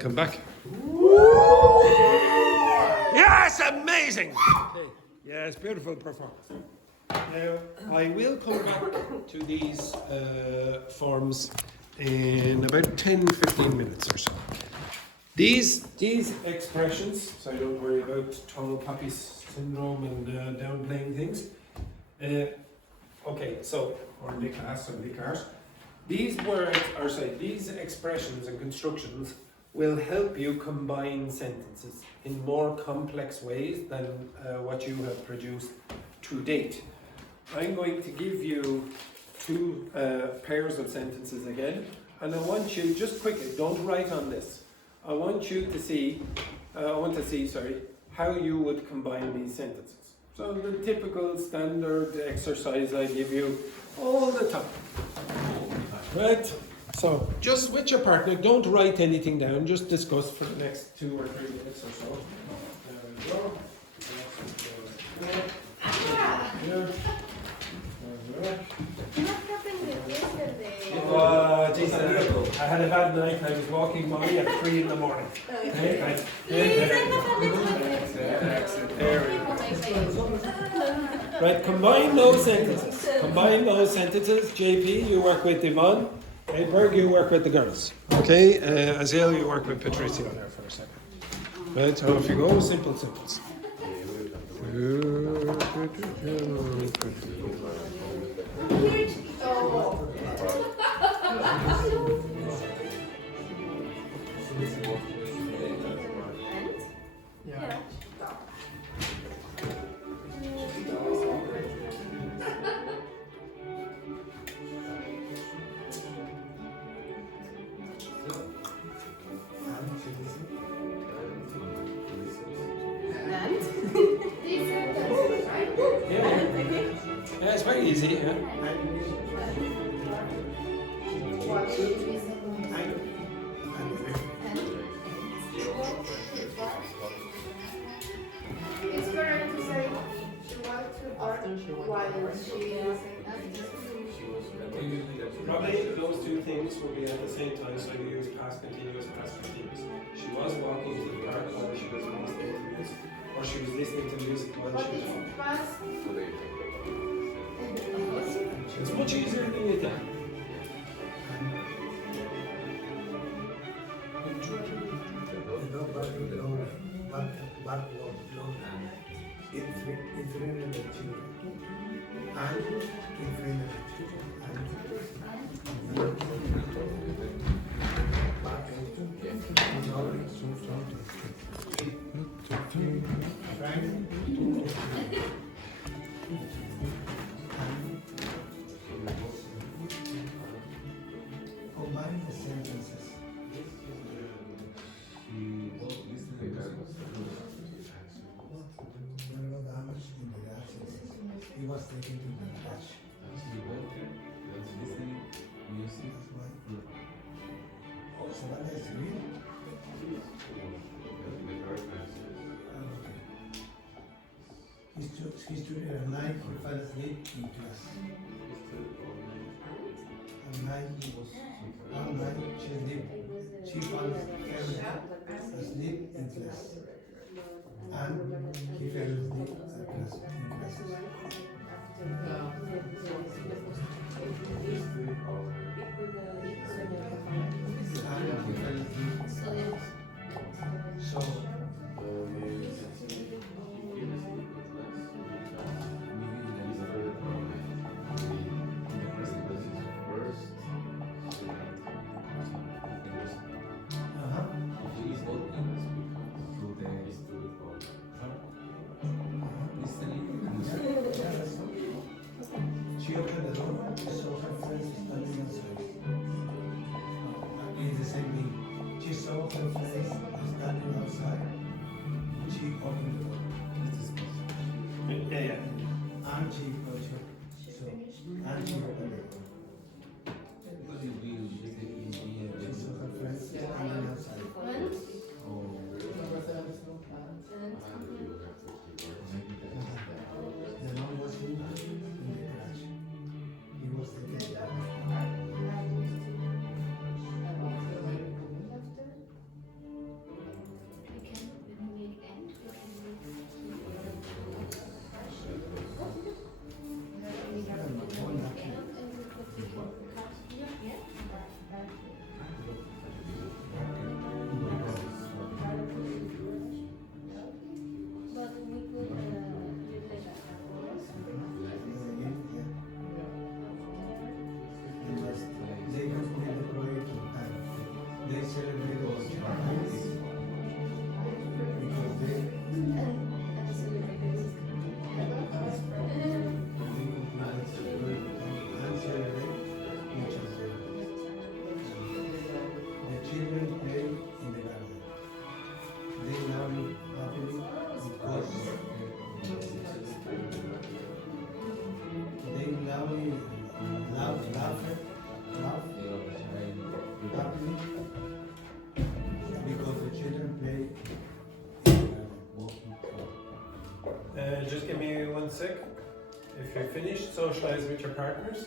Come back. Yes, amazing. Okay. Yes, beautiful performance. Now, I will come back to these forms in about 10-15 minutes or so. These expressions, so don't worry about tall poppy syndrome and downplaying things. Okay, so, or the class or the cars. These words, or say, these expressions and constructions will help you combine sentences in more complex ways than what you have produced to date. I'm going to give you two pairs of sentences again, and I want you, just quickly, don't write on this. I want you to see, how you would combine these sentences. So the typical standard exercise I give you all the time. Right? So just with your partner, don't write anything down, just discuss for the next 2 or 3 minutes or so. There we go. What happened with yesterday? Oh, Jesus, I had a bad night. I was walking Molly at 3 in the morning. Okay. Right, combine those sentences. Combine those sentences. JP, you work with Ivonne. Hey, Berg, you work with the girls. Okay, Azale, you work with Patricia there for a second. Right, so if you go, simple simples. Yeah, it's very easy, yeah. It's correct to say she wants to work while she is Probably those two things will be at the same time, so you use past continuous, past continuous. She was walking to the park while she was listening to this, or she was listening to music while But she was it's walking. past. It's much easier than you think. Combine the sentences. He was taken to the trash. Oh, so that is real? He stood at night, he fell asleep in class. At night, one night she fell asleep in class. And he fell asleep in class. So, she opened the door, saw her friends standing outside. It's the same thing. She saw her friends standing outside. She opened the door. Yeah. And she approached her. So, and she opened the door. She saw her friends standing outside. The man was in the garage. He was taken. just give me 1 sec. If you're finished, socialise with your partners.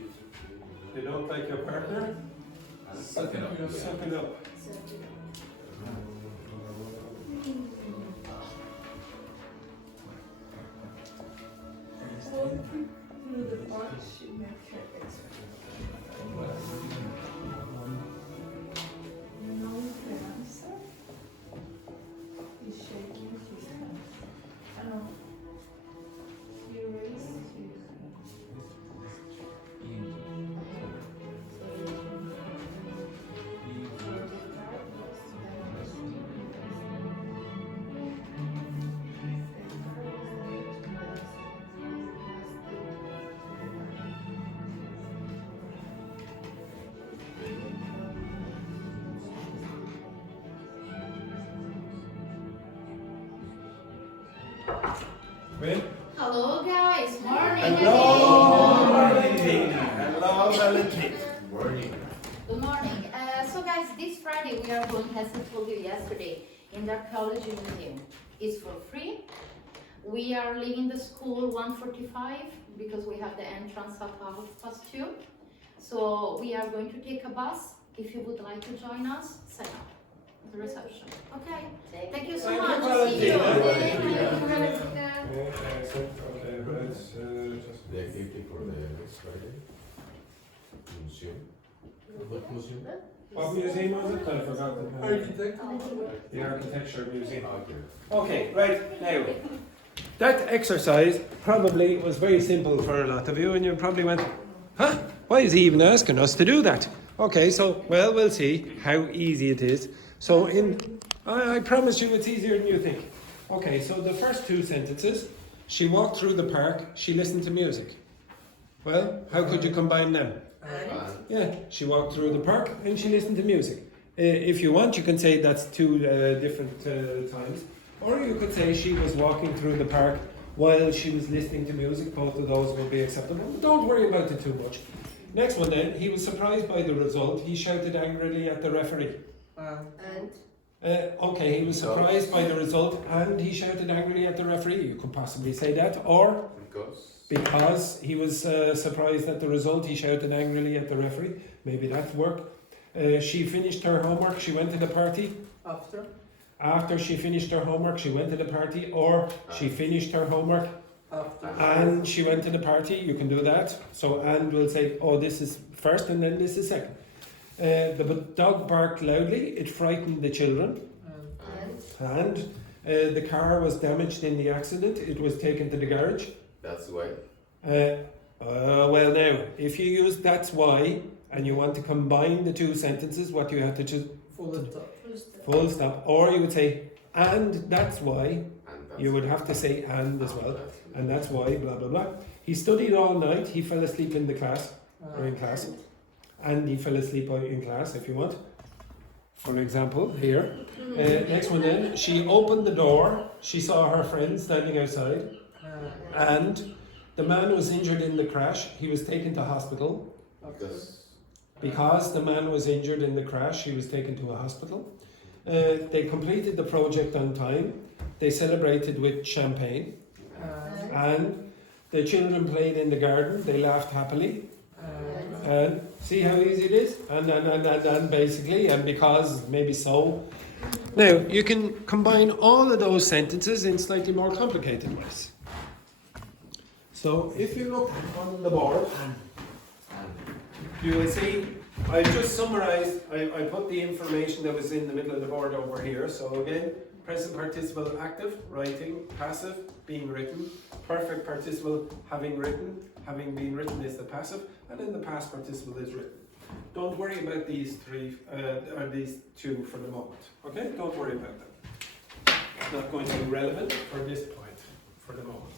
If you don't like your partner, suck it up. Suck it up. Through the part, she met her ex-husband. No answer. He's shaking his hand. I know. He raised his hand. Wait. Hello guys, morning Hello, again. Valentina. Hello, Valentina. Morning. Good morning. So guys, this Friday we are going, as I told you yesterday, in the archaeology museum. It's for free. We are leaving the school 1:45 because we have the entrance at 2:30. So we are going to take a bus. If you would like to join us, sign up at the reception. Okay. Thank you so Thank you, much. See you. Valentina. Thank you, Valentina. Okay, right. Just The activity for the next Friday. Museum. What museum? what museum was it? I forgot the name. Architect. The Architecture Museum. Okay. Okay, right now. That exercise probably was very simple for a lot of you, and you probably went, huh? Why is he even asking us to do that? Okay, so, well, we'll see how easy it is. So, I promise you it's easier than you think. Okay, so the first two sentences, she walked through the park, she listened to music. Well, how could you combine them? Yeah, she walked through the park and she listened to music. If you want, you can say that's two different times. Or you could say she was walking through the park while she was listening to music. Both of those will be acceptable. Don't worry about it too much. Next one then, he was surprised by the result. He shouted angrily at the referee. Okay, he was surprised by the result and he shouted angrily at the referee. You could possibly say that. Or because he was surprised at the result, he shouted angrily at the referee. Maybe that worked. She finished her homework, she went to the party. After she finished her homework, she went to the party. Or she finished her homework and she went to the party. You can do that. So and will say, oh, this is first and then this is second. The dog barked loudly. It frightened the children. And the car was damaged in the accident. It was taken to the garage. That's why. Well, now, if you use that's why and you want to combine the two sentences, what do you have to choose? Full stop. Or you would say, and that's why. You would have to say and as well. And that's why, blah, blah, blah. He studied all night. He fell asleep in the class, or in class. And he fell asleep in class, if you want. For example, here. Next one then. She opened the door. She saw her friend standing outside. And the man was injured in the crash. He was taken to hospital. Because the man was injured in the crash, he was taken to a hospital. They completed the project on time. They celebrated with champagne. And the children played in the garden. They laughed happily. And see how easy it is? And basically, and because, maybe so. Now, you can combine all of those sentences in slightly more complicated ways. So, if you look on the board, you will see, I just summarized, I put the information that was in the middle of the board over here. So again, present participle active, writing, passive, being written, perfect participle having been written is the passive, and then the past participle is written. Don't worry about these three, or these two for the moment, okay? Don't worry about them. It's not going to be relevant for this point, for the moment.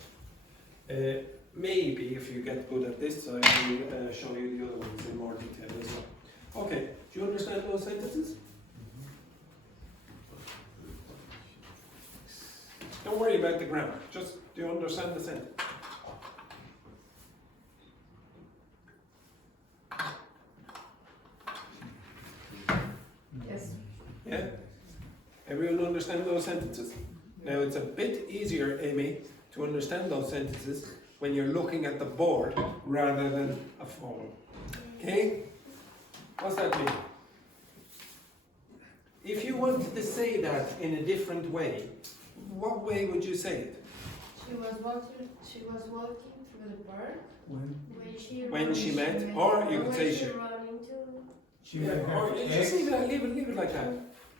Maybe if you get good at this, I will show you the other ones in more detail as well. Okay, do you understand those sentences? Don't worry about the grammar, just do you understand the sentence? Yes. Yeah? Everyone understand those sentences? Now it's a bit easier, Amy, to understand those sentences when you're looking at the board rather than a phone. Okay? What's that mean? If you wanted to say that in a different way, what way would you say it? She was walking through the park When she met, or you could say she. She Yeah, met or her just ex. leave it like that.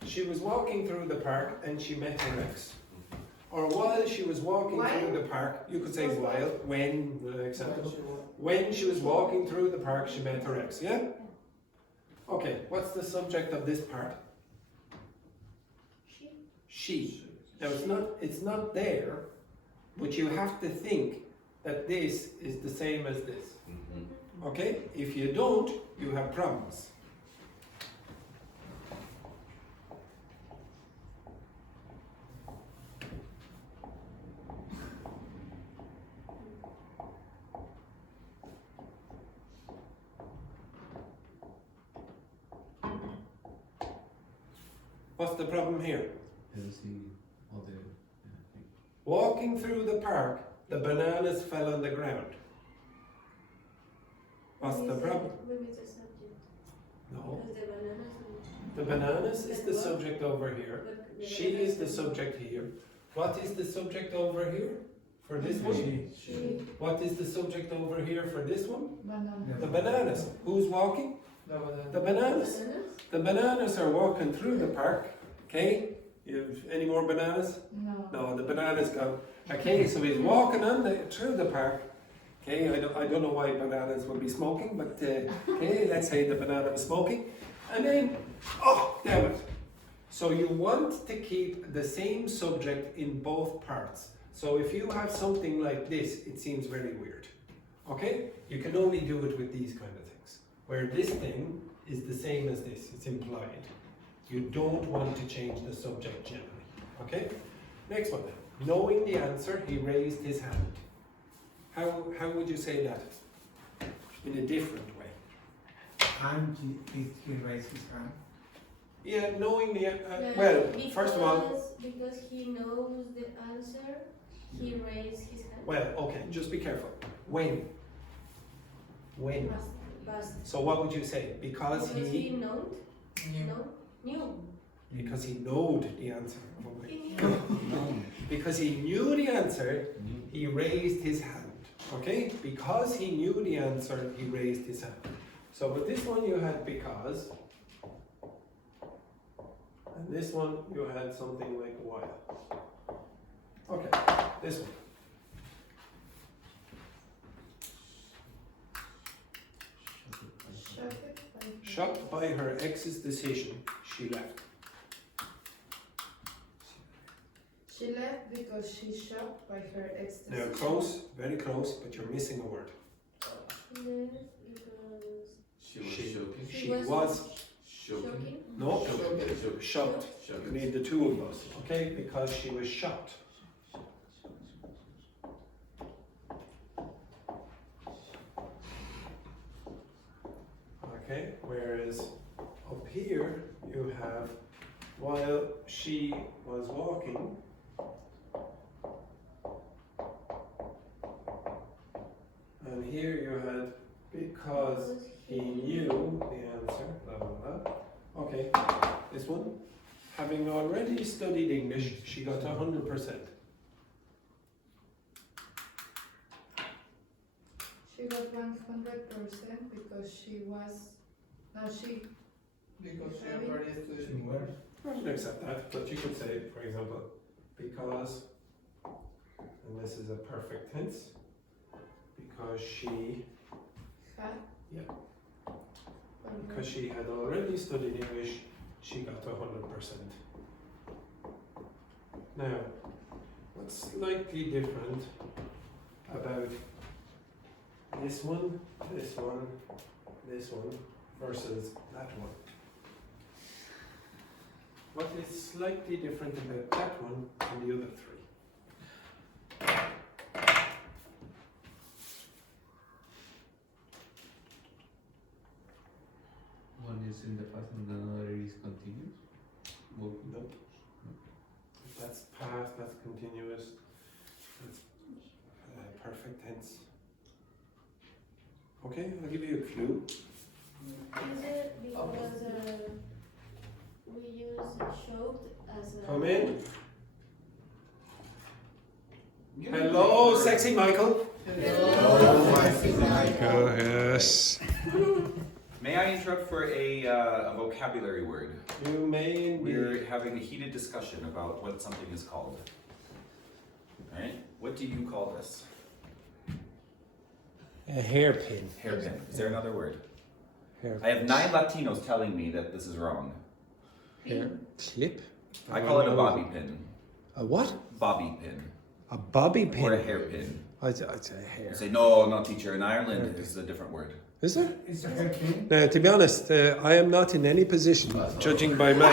She was walking through the park and she met her ex. Or while she was walking through the park, you could say while, when, acceptable. When she was walking through the park, she met her ex, yeah? Okay, what's the subject of this part? She. Now it's not there, but you have to think that this is the same as this. Okay? If you don't, you have problems. What's the problem here? Walking through the park, the bananas fell on the ground. What's the problem? No. The bananas is the subject over here. She is the subject here. What is the subject over here for this one? What is the subject over here for this one? The bananas. Who's walking? The bananas. The bananas are walking through the park. Okay? You have any more bananas? No, the bananas gone. Okay, so he's walking through the park. Okay, I don't know why bananas would be smoking, but okay, let's say the banana was smoking. And then, oh, damn it. So you want to keep the same subject in both parts. So if you have something like this, it seems very weird. Okay? You can only do it with these kind of things. Where this thing is the same as this, it's implied. You don't want to change the subject generally. Okay? Next one then. Knowing the answer, he raised his hand. How would you say that? In a different way. And he raised his hand. Yeah, knowing the well, first of all, because he knows the answer, he raised his hand. well, okay, just be careful. When? Past. So what would you say? Because he Knew. because he knowed the answer. He knew. Because he knew the answer, he raised his hand. Okay? Because he knew the answer, he raised his hand. So with this one you had because, and this one you had something like while. Okay, this one. Shocked by her ex's decision, she left. She left because she's shocked by her ex. Now close, very close, but you're missing a word. She was Shocking. no, Shocking. shocked. You need the two of those, okay? Because she was shocked. Okay, whereas up here you have while she was walking, and here you had because he knew the answer, blah blah blah. Okay, this one. Having already studied English, she got 100%. She got 100% because she was. No, she. Because she already studied She was. I can accept that, but you could say, for example, because, and this is a perfect tense, because she, Had. Yeah. because she had already studied English, she got 100%. Now, what's slightly different about this one, this one, this one, versus that one? What is slightly different about that one and the other three? One is in the past and another is continuous. No. That's past, that's continuous. Okay, I'll give you a clue. Is it because we use showed as a... Come in. Hello, sexy Michael. Michael, yes. May I interrupt for a vocabulary word? You may indeed. We're having a heated discussion about what something is called. Alright? What do you call this? A hairpin. Hairpin. Is there another word? Hair. I have 9 Latinos telling me that this is wrong. Hair clip. I call it a bobby pin. A what? Bobby pin. A bobby pin. Or a hairpin. I'd say hair. You say, no, teacher. In Ireland, this is a different word. Is there? Is the hair clean? Now, to be honest, I am not in any position, judging by my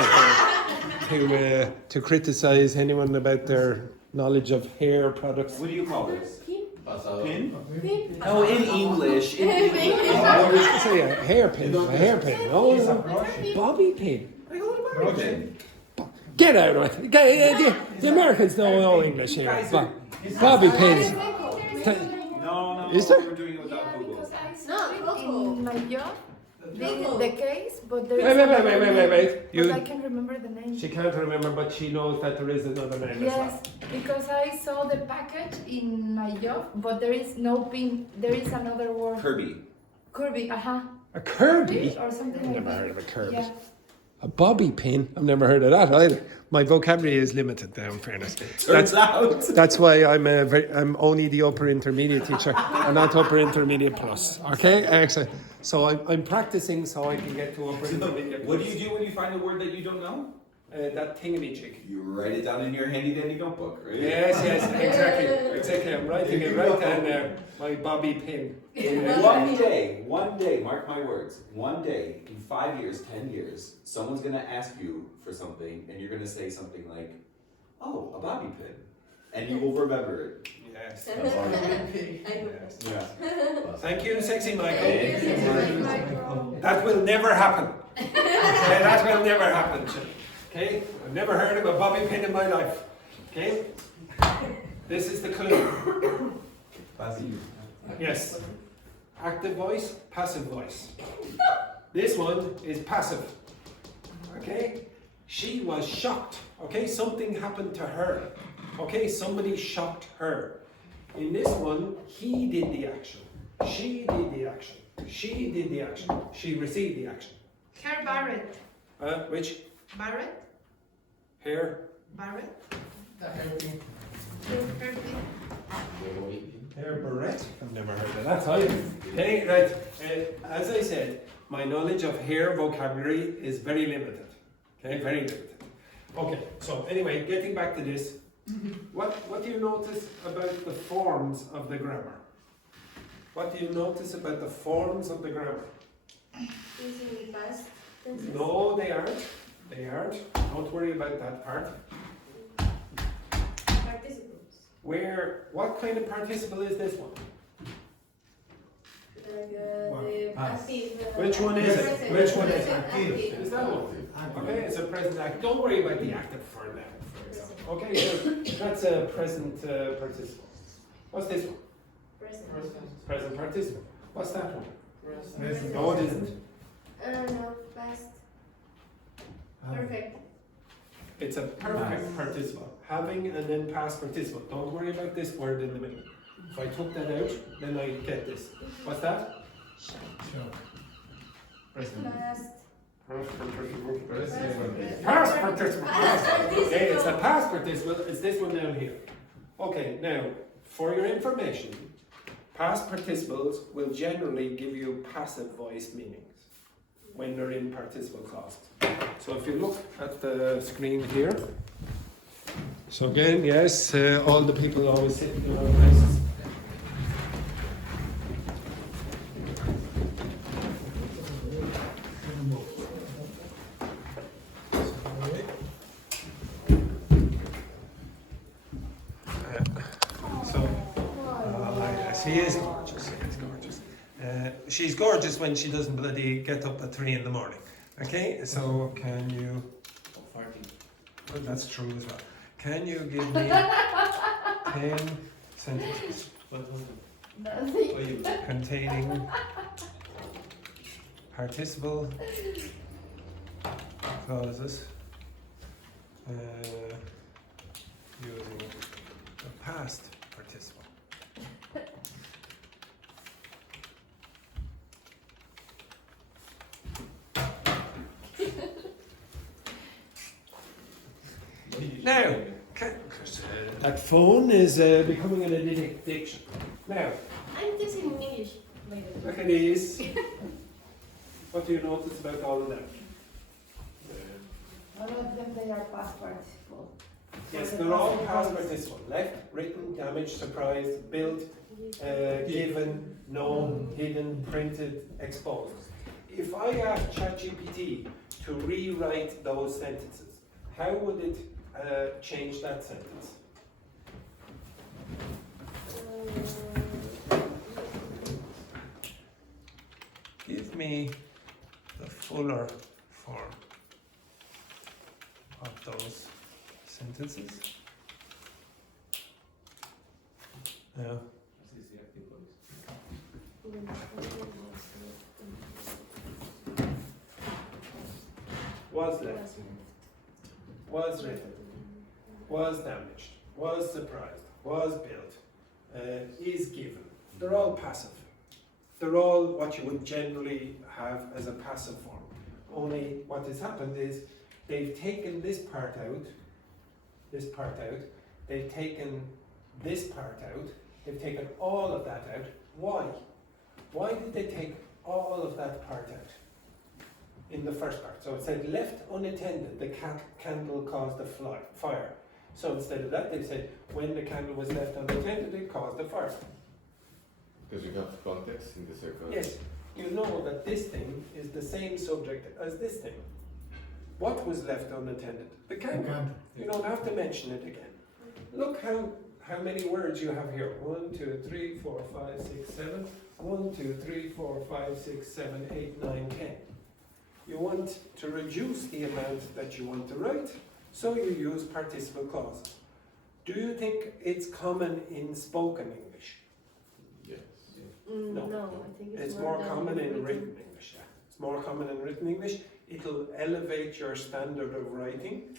hair, to criticize anyone about their knowledge of hair products. What do you call this? Pasado. Pin? Pin. Oh, in English. In English. I was say a hairpin. A hairpin. It's a Oh, brush. bobby pin. I call it a bobby pin. Get out of it. The Americans know no English here. Bobby pins. No, Is there? we're doing it without Google. No, in my job, being Coco. the case, but there is Wait. another name. But You, I can't remember the name. she can't remember, but she knows that there is another name as well. Yes, because I saw the package in my job, but there is no pin. There is another word. Kirby. Kirby, A Kirby? or something I've like never that. heard of a Kirby. Yeah. A bobby pin? I've never heard of that either. My vocabulary is limited now, in fairness. Turns out. That's why I'm only the upper intermediate teacher and not upper intermediate plus. Okay, excellent. So I'm practicing so I can get to upper intermediate. What do you do when you find a word that you don't know? That thingamajig. You write it down in your handy dandy notebook, right? Yes, exactly. I'm writing it right down there. My bobby pin. One day, mark my words, one day, in 5 years, 10 years, someone's gonna ask you for something and you're gonna say something like, oh, a bobby pin. And you will remember it. Yes. Yes. Yeah. Thank you, sexy Michael. Thank you. That will never happen. Okay, that will never happen. Okay, I've never heard of a bobby pin in my life. Okay, this is the clue. Yes, active voice, passive voice. This one is passive. Okay, she was shocked. Okay, something happened to her. Okay, somebody shocked her. In this one, he did the action. She did the action. She did the action. She received the action. Hair Barrett. Which? Barrett. Hair? Barrett. The hairpin. Hair barrette? I've never heard of that either. Okay, right. As I said, my knowledge of hair vocabulary is very limited. Okay, very limited. Okay, so anyway, getting back to this, what do you notice about the forms of the grammar? What do you notice about the forms of the grammar? Is in the past tenses. No, they aren't. They aren't. Don't worry about that part. Participles. What kind of participle is this one? Like the Past. active. Which one is it? present. Which one is it? Active. Is that one? Okay, it's a present act. Don't worry about the active for now, for example. Okay, so that's a present participle. What's this one? Present. Present participle. What's that one? Present. No, it isn't. No, past. Perfect. It's a perfect participle. Having and then past participle. Don't worry about this word in the middle. If I took that out, then I get this. What's that? Present. Past. Past participle. Present. Past participle. Okay, it's the past participle. It's this one down here. Okay, now, for your information, past participles will generally give you passive voice meanings when they're in participle clauses. So if you look at the screen here, so again, yes, all the people always sit in their places. She is gorgeous. She is gorgeous. She's gorgeous when she doesn't bloody get up at 3 in the morning. Okay, so can you? Well, that's true as well. Can you give me 10 sentences containing participle clauses using the past participle. Now, that phone is becoming an addiction. Now, I'm teaching in English. look at these. What do you notice about all of them? All of them, they are past participle. Yes, they're all past participle. Left, written, damaged, surprised, built, given, known, hidden, printed, exposed. If I ask ChatGPT to rewrite those sentences, how would it change that sentence? Give me the fuller form of those sentences. Now, was left, was written, was damaged, was surprised, was built, is given. They're all passive. They're all what you would generally have as a passive form. Only what has happened is they've taken this part out, they've taken this part out, they've taken all of that out. Why? Why did they take all of that part out in the first part? So it said left unattended, the candle caused a fire. So instead of that, they said when the candle was left unattended, it caused a fire. Because you have context in the second. Yes, you know that this thing is the same subject as this thing. What was left unattended? The candle. You don't have to mention it again. Look how many words you have here. 1, 2, 3, 4, 5, 6, 7. 1, 2, 3, 4, 5, 6, 7, 8, 9, 10. You want to reduce the amount that you want to write, so you use participle clauses. Do you think it's common in spoken English? Yes. No. No, I think It's more common in written English. Yeah. It's more common in written English. It'll elevate your standard of writing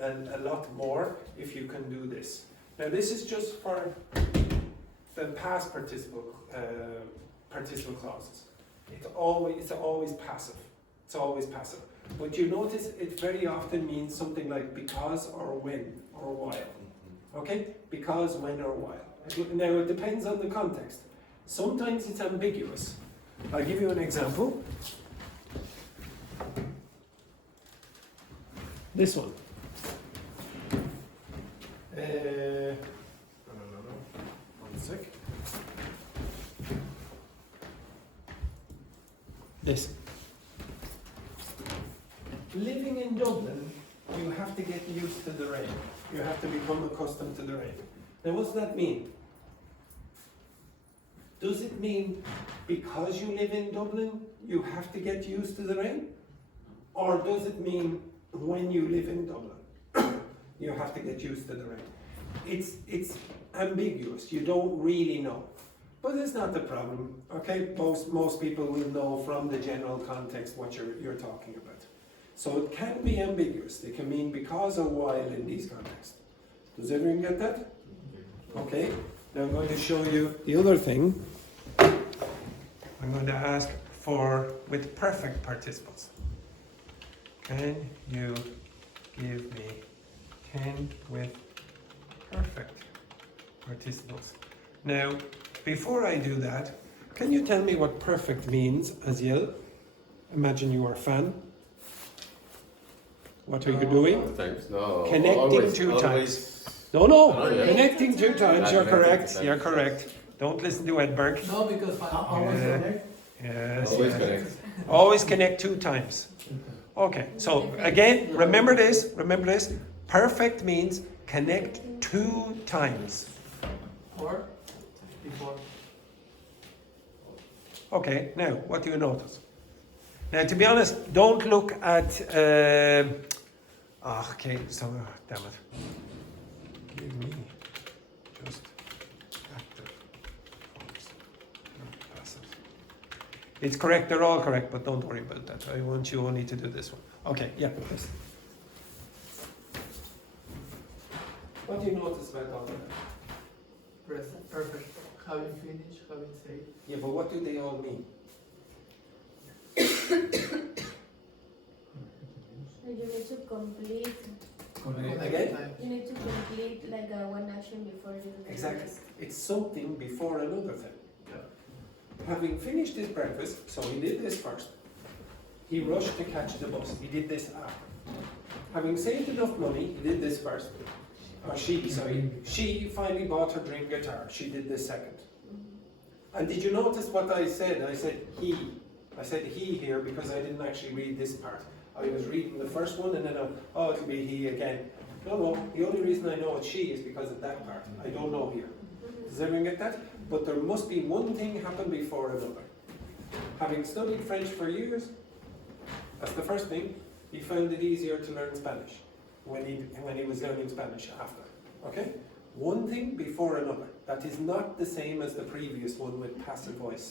and a lot more if you can do this. Now this is just for the past participle clauses. It's always passive. It's always passive. But you notice it very often means something like because or when or while. Okay? Because, when or while. Now it depends on the context. Sometimes it's ambiguous. I'll give you an example. This one. One sec. This. Living in Dublin, you have to get used to the rain. You have to become accustomed to the rain. Now, what's that mean? Does it mean because you live in Dublin, you have to get used to the rain? Or does it mean when you live in Dublin, you have to get used to the rain? It's ambiguous. You don't really know. But it's not the problem, okay? Most people will know from the general context what you're talking about. So it can be ambiguous. It can mean because or while in these contexts. Does everyone get that? Okay. Now I'm going to show you the other thing. I'm going to ask for with perfect participles. Can you give me 10 with perfect participles? Now, before I do that, can you tell me what perfect means, Aziel? Imagine you are a fan. What are you doing? Sometimes, no. Connecting always, two always. times. No, Oh, yeah. connecting 2 times. You're Yeah, correct. connecting You're times. correct. Don't listen to Edberg. No, because I always Yeah. connect. Yes. Always yes. connect. Always connect 2 times. Okay. So again, remember this. Remember this. Perfect means connect 2 times. Or before. Okay. Now, what do you notice? Now, to be honest, don't look at. Okay. So, damn it. Give me just active forms, not passive. It's correct, they're all correct, but don't worry about that. I want you only to do this one. Okay, yeah, please. What do you notice about all that? Present perfect. Having finished, having said. Yeah, but what do they all mean? You need to complete. Again? You need to complete like one action before you do the Exactly. rest. It's something before another thing. Yeah. Having finished his breakfast, so he did this first. He rushed to catch the bus. He did this after. Having saved enough money, he did this first. Or she finally bought her dream guitar. She did this second. And did you notice what I said? I said he. I said he here because I didn't actually read this part. I was reading the first one and then it'll be he again. No, the only reason I know it's she is because of that part. I don't know here. Does everyone get that? But there must be one thing happen before another. Having studied French for years, that's the first thing. He found it easier to learn Spanish when he was learning Spanish after. Okay? One thing before another. That is not the same as the previous one with passive voice.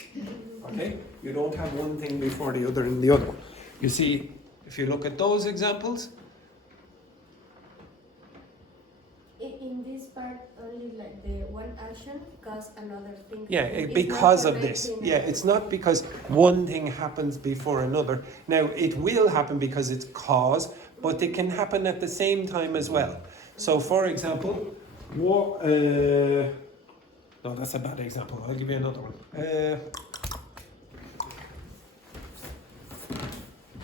Okay? You don't have one thing before the other in the other one. You see, if you look at those examples, In this part, only like the one action cause another thing. yeah, It's because not of this. connecting Yeah, it's not because one thing happens before another. Now, it will happen because it's cause, but it can happen at the same time as well. So, for example, no, that's a bad example. I'll give you another one.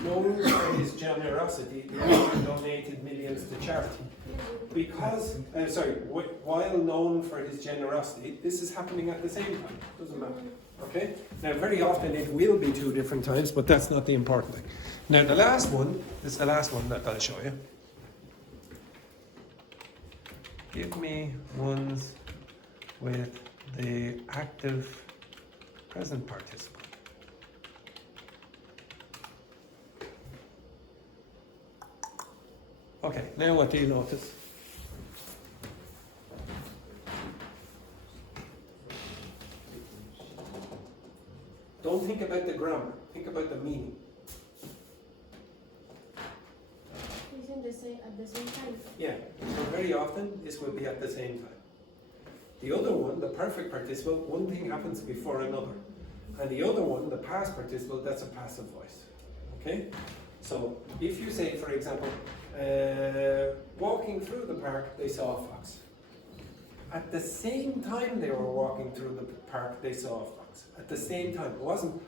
Known for his generosity, the author donated millions to charity. Because, while known for his generosity, this is happening at the same time. Doesn't matter. Okay? Now, very often it will be two different times, but that's not the important thing. Now, the last one is the last one that I'll show you. Give me ones with the active present participle. Okay, now what do you notice? Don't think about the grammar, think about the meaning. Using the same at the same time. Yeah, so very often this will be at the same time. The other one, the perfect participle, one thing happens before another. And the other one, the past participle, that's a passive voice. Okay? So if you say, for example, walking through the park, they saw a fox. At the same time they were walking through the park, they saw a fox. At the same time. It wasn't,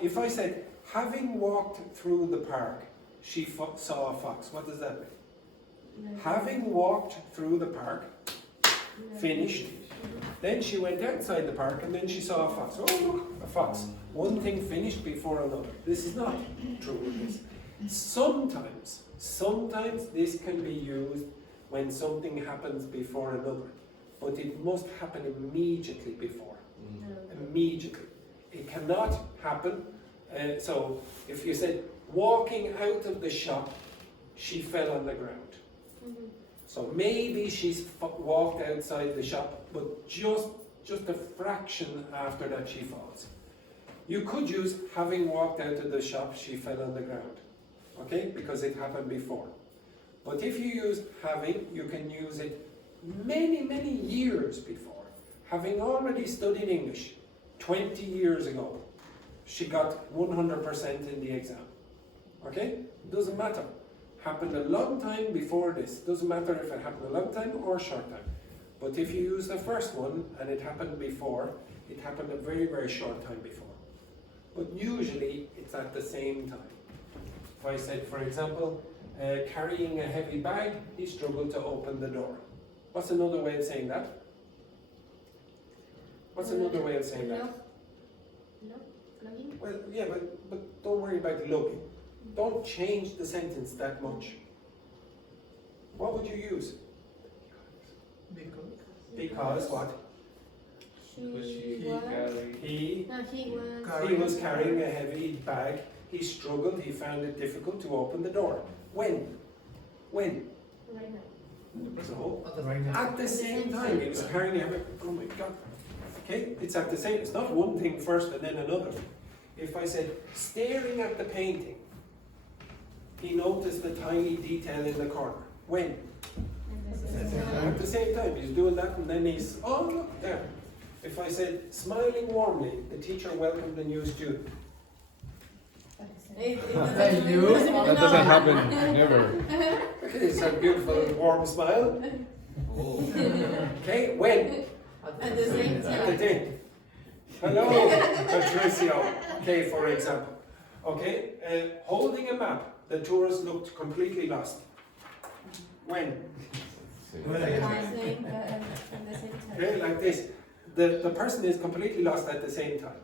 if I said, having walked through the park, she saw a fox. What does that mean? Having walked through the park, finished, then she went outside the park and then she saw a fox. Oh look, a fox. One thing finished before another. This is not true with this. Sometimes this can be used when something happens before another, but it must happen immediately before. Immediately. It cannot happen. So if you said, walking out of the shop, she fell on the ground. So maybe she's walked outside the shop, but just a fraction after that she falls. You could use, having walked out of the shop, she fell on the ground. Okay? Because it happened before. But if you use having, you can use it many years before. Having already studied English 20 years ago, she got 100% in the exam. Okay? Doesn't matter. Happened a long time before this. Doesn't matter if it happened a long time or a short time. But if you use the first one and it happened before, it happened a very short time before. But usually it's at the same time. If I said, for example, carrying a heavy bag, he struggled to open the door. What's another way of saying that? What's another way of saying that? Well, yeah, but don't worry about lugging. Don't change the sentence that much. What would you use? Because what? He was carrying a heavy bag. He struggled. He found it difficult to open the door. When? Right now. So, at the same time, he was carrying a heavy. Oh my God! Okay, it's at the same, it's not one thing first and then another. If I said, staring at the painting, he noticed the tiny detail in the corner. When? At the same time, he's doing that and then he's, oh look, there. If I said, smiling warmly, the teacher welcomed the new student. That doesn't happen, never. Okay, it's a beautiful warm smile. Okay, when? At the same At the time. day. Hello, Patricio. Okay, for example. Okay, holding a map, the tourist looked completely lost. When? Well, At yeah. the same time. Okay, like this. The person is completely lost at the same time.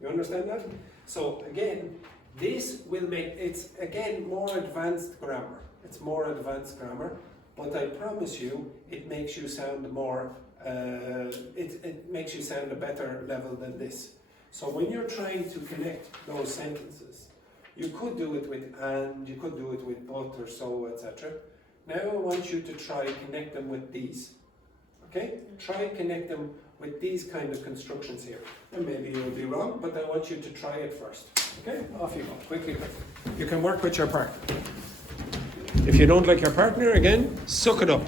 You understand that? So again, this will make, it's again more advanced grammar. It's more advanced grammar, but I promise you, it makes you sound more, it makes you sound a better level than this. So when you're trying to connect those sentences, you could do it with and, you could do it with but or so, etc. Now I want you to try connect them with these. Okay? Try connect them with these kind of constructions here. And maybe you'll be wrong, but I want you to try it first. Okay? Off you go. Quickly. You can work with your partner. If you don't like your partner, again, suck it up.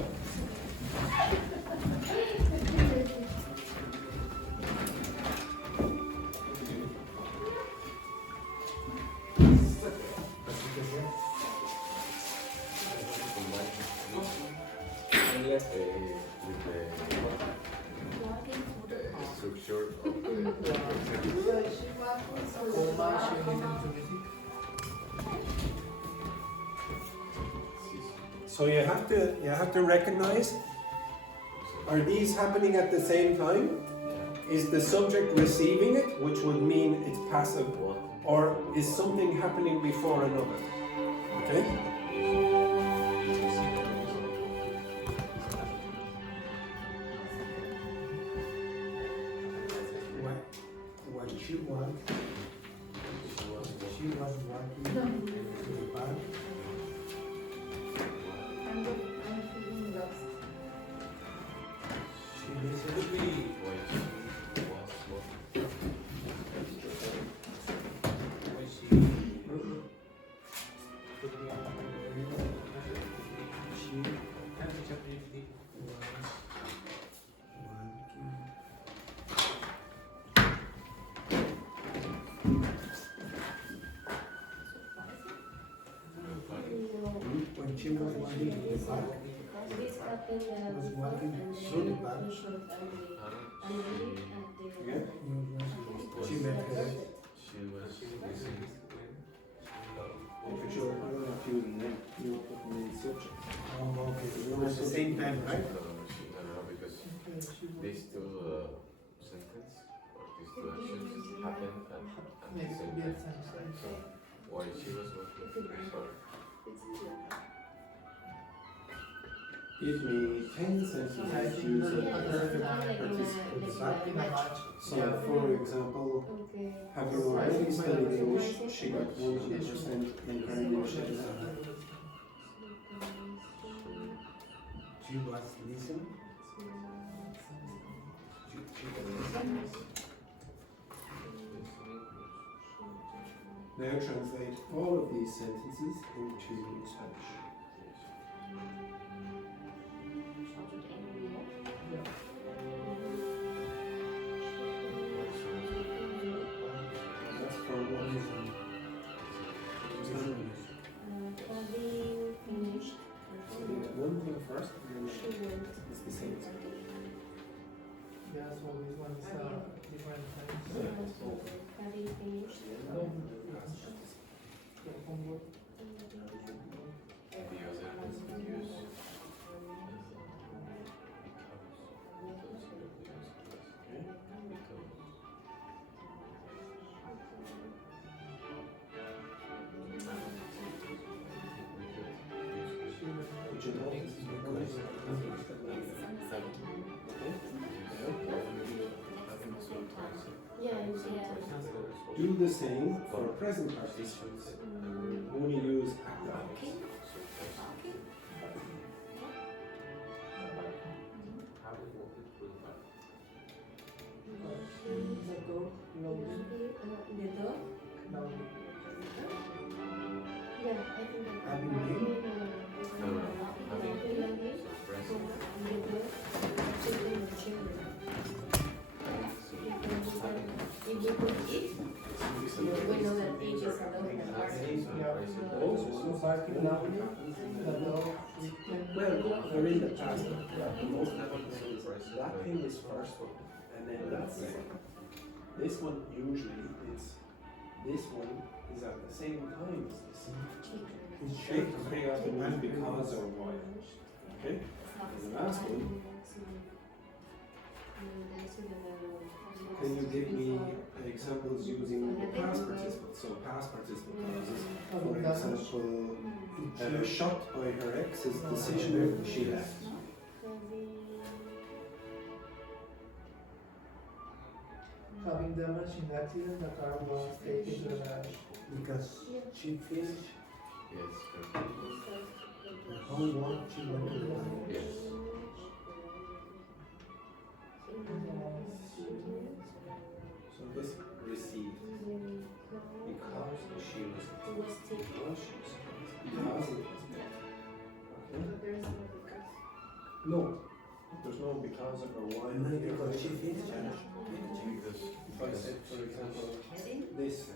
Structure of So you have to recognize, are these happening at the same time? Is the subject receiving it, which would mean it's passive, or is something happening before another? Okay? What she want, she was walking to the park. I'm feeling lost. She listened. When she was walking to the park, This happened was before walking and through the then park. he showed Andrei and Yeah? she met her. she was listening. If you I don't know if you put in the subject. Oh, okay. It was the same time, right? No, because these two sentences or these two actions happened at the same time. So while she was working, sorry. Give me 10 sentences using like So, for example, okay. having already studied English, she got 100% in her English exam. She was listening. Now translate all of these sentences into Spanish. That's for one reason. Having finished. Studying one thing first, and She then went. it's the same. Yeah, so this one is different times. Having finished. Your homework. The other use Would you know? Yeah, you see. Do the same for present participles. Only use active. barking loudly, the dog Well, they're in the past. The most common is that thing is first, and then that's second. This one usually it's this one is at the same time as this. It's shaped pretty often used because or why. Okay? And the last one, can you give me examples using past participles? So past participle clauses, for example, shot by her ex's decision she left. having damage in the accident, the car was taken to the garage. Because she finished Yes, the homework, she went to the bank. yes. So this received because she was because it was there. Okay? No, there's no because of or why. No, because she finished. Because If I said, for example, this.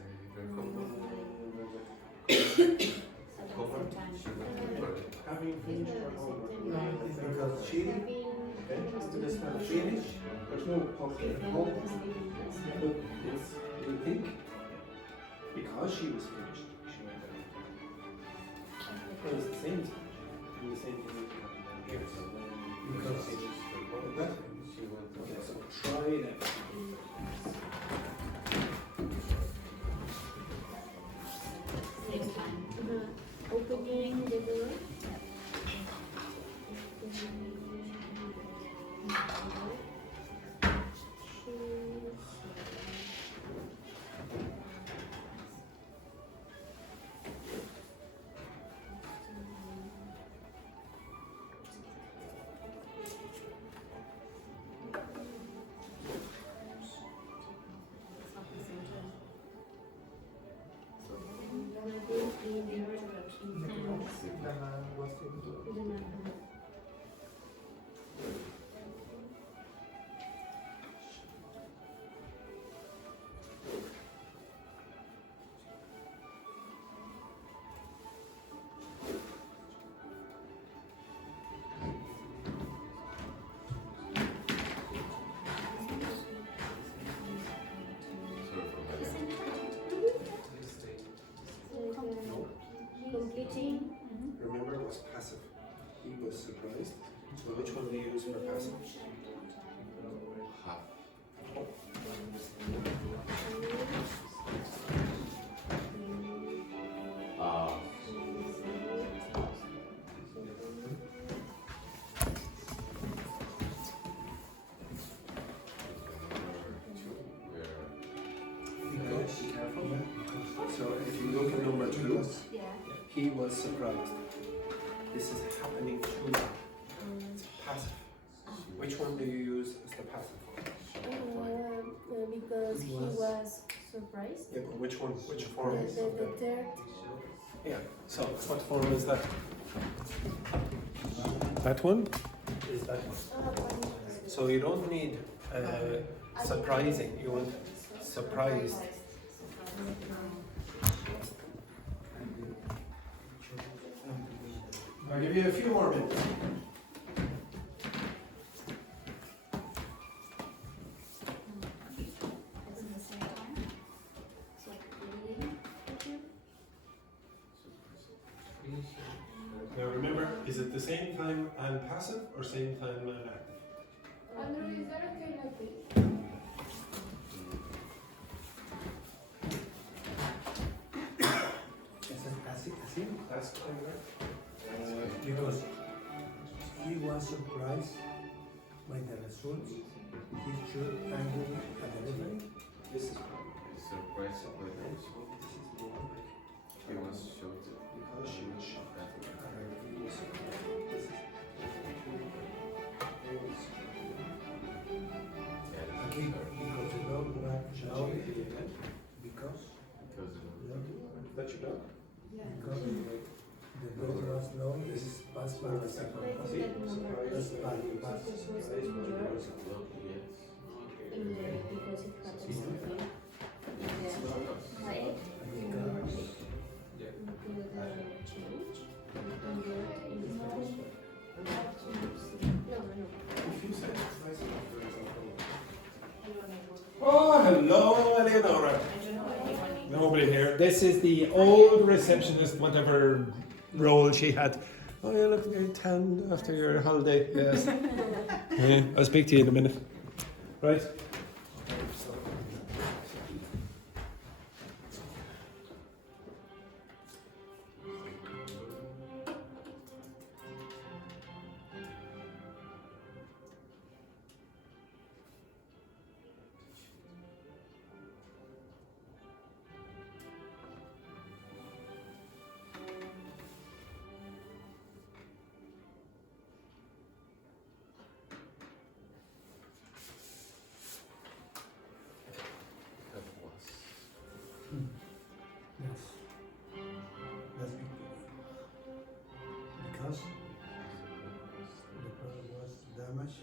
Having finished her homework. Because she Okay, so this kind of finish, there's no okay at home. But it's, you think, because she was finished, she went down. But it's the same time, and the same thing that happened down here. So when Because she was that she went to okay, so try that. Next time. Opening the door. The man was taken to the Completing. Remember, it was passive. He was surprised. So which one do you use for passive? half. Because, be careful. So if you look at number 2, Yeah. he was surprised. This is happening to now. It's passive. Which one do you use as the passive one? Because he was surprised. Yeah, but which one? Which form? The third. Yeah. So what form is that? That one? Is that one? So you don't need surprising. You want surprised. I'll give you a few more minutes. Now remember, is it the same time and passive or same time and active? Andrew, is that okay like this? Así, That's kind of because he was surprised by the results. He should handle a delivery. this is Surprise with it. He was shocked. because she was shocked. He was surprised. This is Yeah, Aquí, because the dog was loud. Because That's your dog? because the dog was loud. This is past participle. See? That's past Because it happens to him. Right? because change in this Spanish. No. If you say it's nice enough, for example. Oh, hello, Eleonora. Nobody here. This is the old receptionist, whatever role she had. Oh, you look very tanned after your holiday. Yes. Yeah, I'll speak to you in a minute. Right. Yes. That's because the product was damaged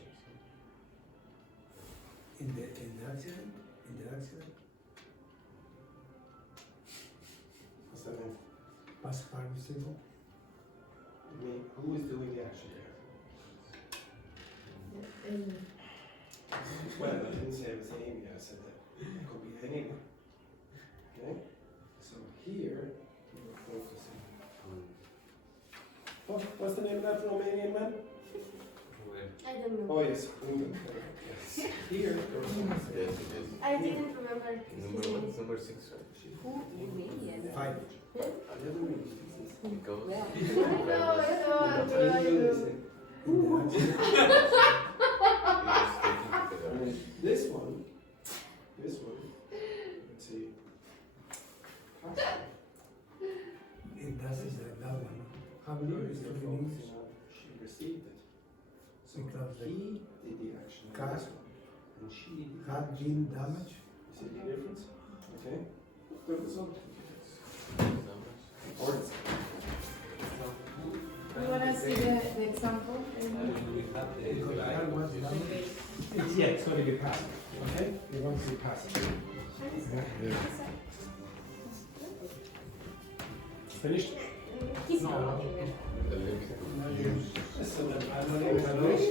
in the accident. What's that mean? Past participle. I mean, who is doing the action here? Well, I didn't say it was Amy, I said that it could be anyone. Okay? So here, we're focusing. What's the name of that Romanian man? I don't know. Oh, yes. Yes. Here, we're focusing. Yes, it is. I didn't remember his Number name. one, number 6, right? Who? Romanian. 5. Because In the accident. This one, let's see. It doesn't like that one. How Here many is is the the focusing on, she received it. So Because the he did the action on car this one, and she did the had action. been damaged. See the difference? Okay? The result. You wanna see the example? Because the car was damaged. Yeah, it's going to be passed. Okay? You're going to be passed. Finished? He's not looking good. So then I'm not even going to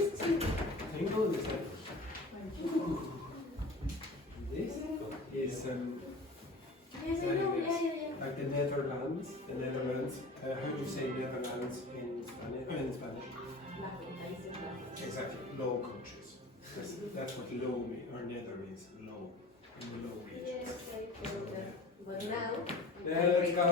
Tingle is like. This is Yes, I know. Yeah. like the Netherlands. How do you say Netherlands in Spanish? In Spanish. Exactly, low countries. That's what low means, or nether means, low, in the low regions. But now, Yeah, let's go.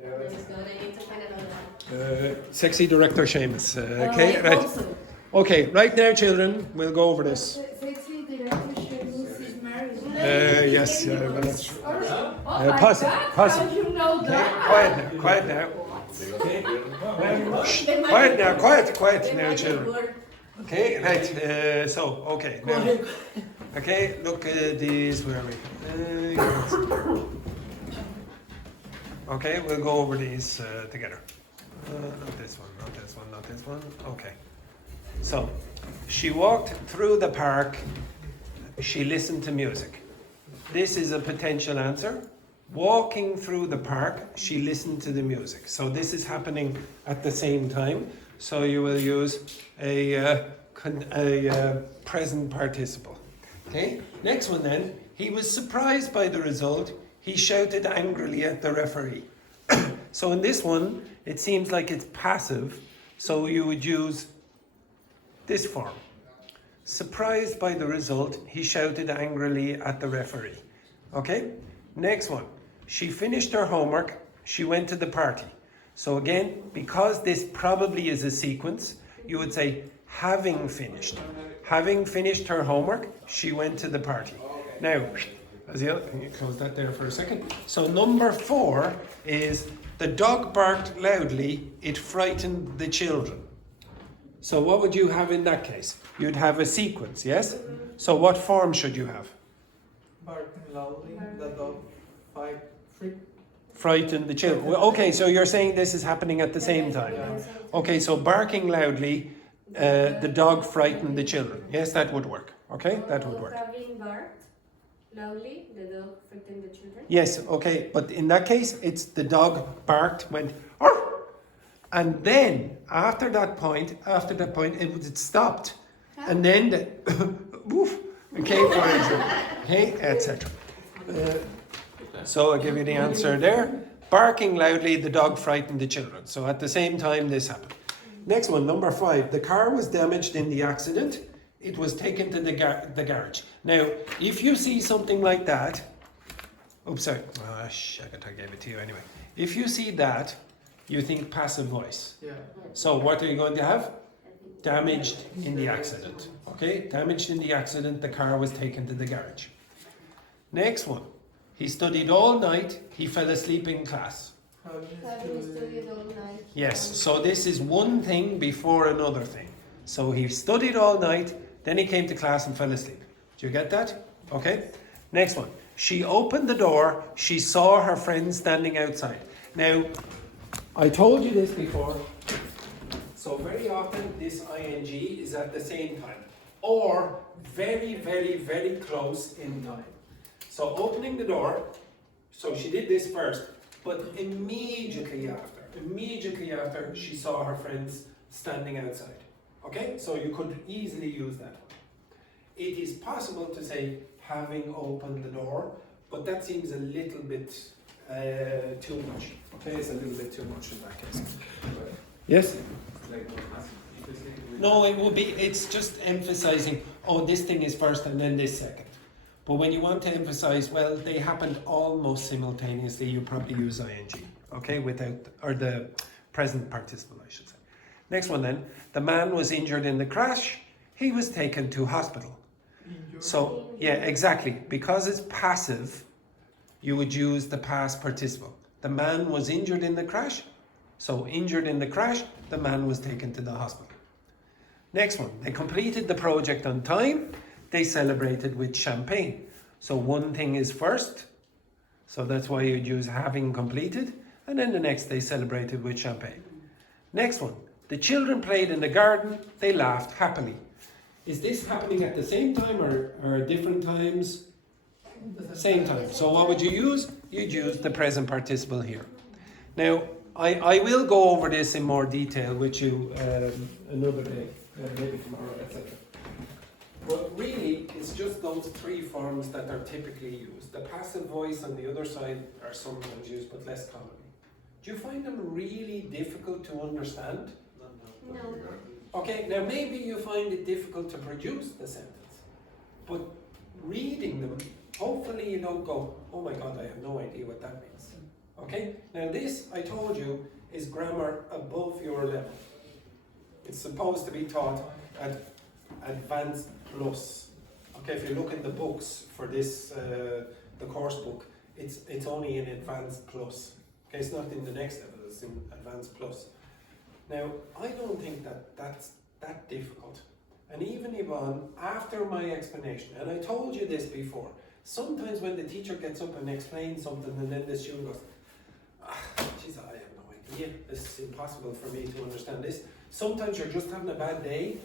let's go. I need to find another one. Sexy director Seamus. Okay, right. Also, Okay, right now, children, we'll go over this. sexy director Seamus is married. Yes, well, that's true. Oh my pause it, God, pause how it. you know Okay, that? quiet now. Okay. Shh, quiet now, children. Okay, right. Okay, now. Okay, look at these. Where are we? Okay, we'll go over these together. Not this one, not this one. Okay. So, she walked through the park. She listened to music. This is a potential answer. Walking through the park, she listened to the music. So this is happening at the same time. So you will use a present participle. Okay. Next one then. He was surprised by the result. He shouted angrily at the referee. So in this one, it seems like it's passive. So you would use this form. Surprised by the result, he shouted angrily at the referee. Okay? Next one. She finished her homework. She went to the party. So again, because this probably is a sequence, you would say having finished. Having finished her homework, she went to the party. Now, Aziel, can you close that there for a second? So number 4 is the dog barked loudly. It frightened the children. So what would you have in that case? You'd have a sequence, yes? So what form should you have? Barking loudly, the dog Frighten the children. Well, okay, so you're saying this is happening at the same time. Okay, so barking loudly, the dog frightened the children. Yes, that would work. Okay, that would work. Having barked loudly, the dog frightened the children. Yes, okay, but in that case, it's the dog barked, went "Arr!" And then after that point, it stopped, and then the woof, okay, for example, okay, etc. So I'll give you the answer there. Barking loudly, the dog frightened the children. So at the same time, this happened. Next one, number 5. The car was damaged in the accident. It was taken to the garage. Now, if you see something like that, oops, sorry. Oh, shit, I gave it to you anyway. If you see that, you think passive voice. Yeah. So what are you going to have? Damaged in the accident. Okay, damaged in the accident, the car was taken to the garage. Next one. He studied all night, he fell asleep in class. Having studied all night. Yes, so this is one thing before another thing. So he studied all night, then he came to class and fell asleep. Do you get that? Okay. Next one. She opened the door, she saw her friend standing outside. Now, I told you this before. So very often this ing is at the same time. Or very, very, very close in time. So opening the door, so she did this first, but immediately after, she saw her friends standing outside. Okay, so you could easily use that one. It is possible to say having opened the door, but that seems a little bit too much. Okay, it's a little bit too much in that case. Yes? No, it will be, it's just emphasizing, oh, this thing is first and then this second. But when you want to emphasize, well, they happened almost simultaneously, you probably use ing, okay, or the present participle, I should say. Next one then, the man was injured in the crash, he was taken to hospital. So, yeah, exactly, because it's passive, you would use the past participle. The man was injured in the crash, so injured in the crash, the man was taken to the hospital. Next one, they completed the project on time, they celebrated with champagne. So one thing is first, so that's why you'd use having completed, and then the next they celebrated with champagne. Next one, the children played in the garden, they laughed happily. Is this happening at the same time or different times? Same time. So what would you use? You'd use the present participle here. Now, I will go over this in more detail with you another day, maybe tomorrow, etc. But really, it's just those 3 forms that are typically used. The passive voice on the other side are sometimes used, but less commonly. Do you find them really difficult to understand? No. Okay, now maybe you find it difficult to produce the sentence, but reading them, hopefully you don't go, oh my God, I have no idea what that means. Okay, now this, I told you, is grammar above your level. It's supposed to be taught at advanced plus. Okay, if you look in the books for this, the course book, it's only in advanced plus. Okay, it's not in the next level, it's in advanced plus. Now, I don't think that's that difficult. And even Yvonne, after my explanation, and I told you this before, sometimes when the teacher gets up and explains something and then the student goes, geez, I have no idea, this is impossible for me to understand this. Sometimes you're just having a bad day,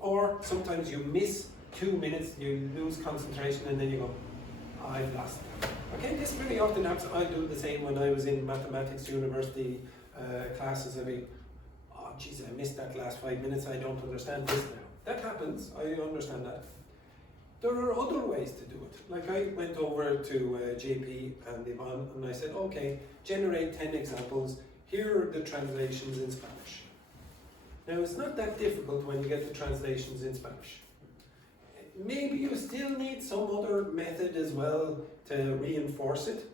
or sometimes you miss 2 minutes, you lose concentration, and then you go, I've lost it. Okay, this pretty often happens. I do the same when I was in mathematics university classes. I'd be, oh geez, I missed that last 5 minutes, I don't understand this now. That happens, I understand that. There are other ways to do it. Like I went over to J.P. and Ivonne and I said, okay, generate 10 examples. Here are the translations in Spanish. Now it's not that difficult when you get the translations in Spanish. Maybe you still need some other method as well to reinforce it.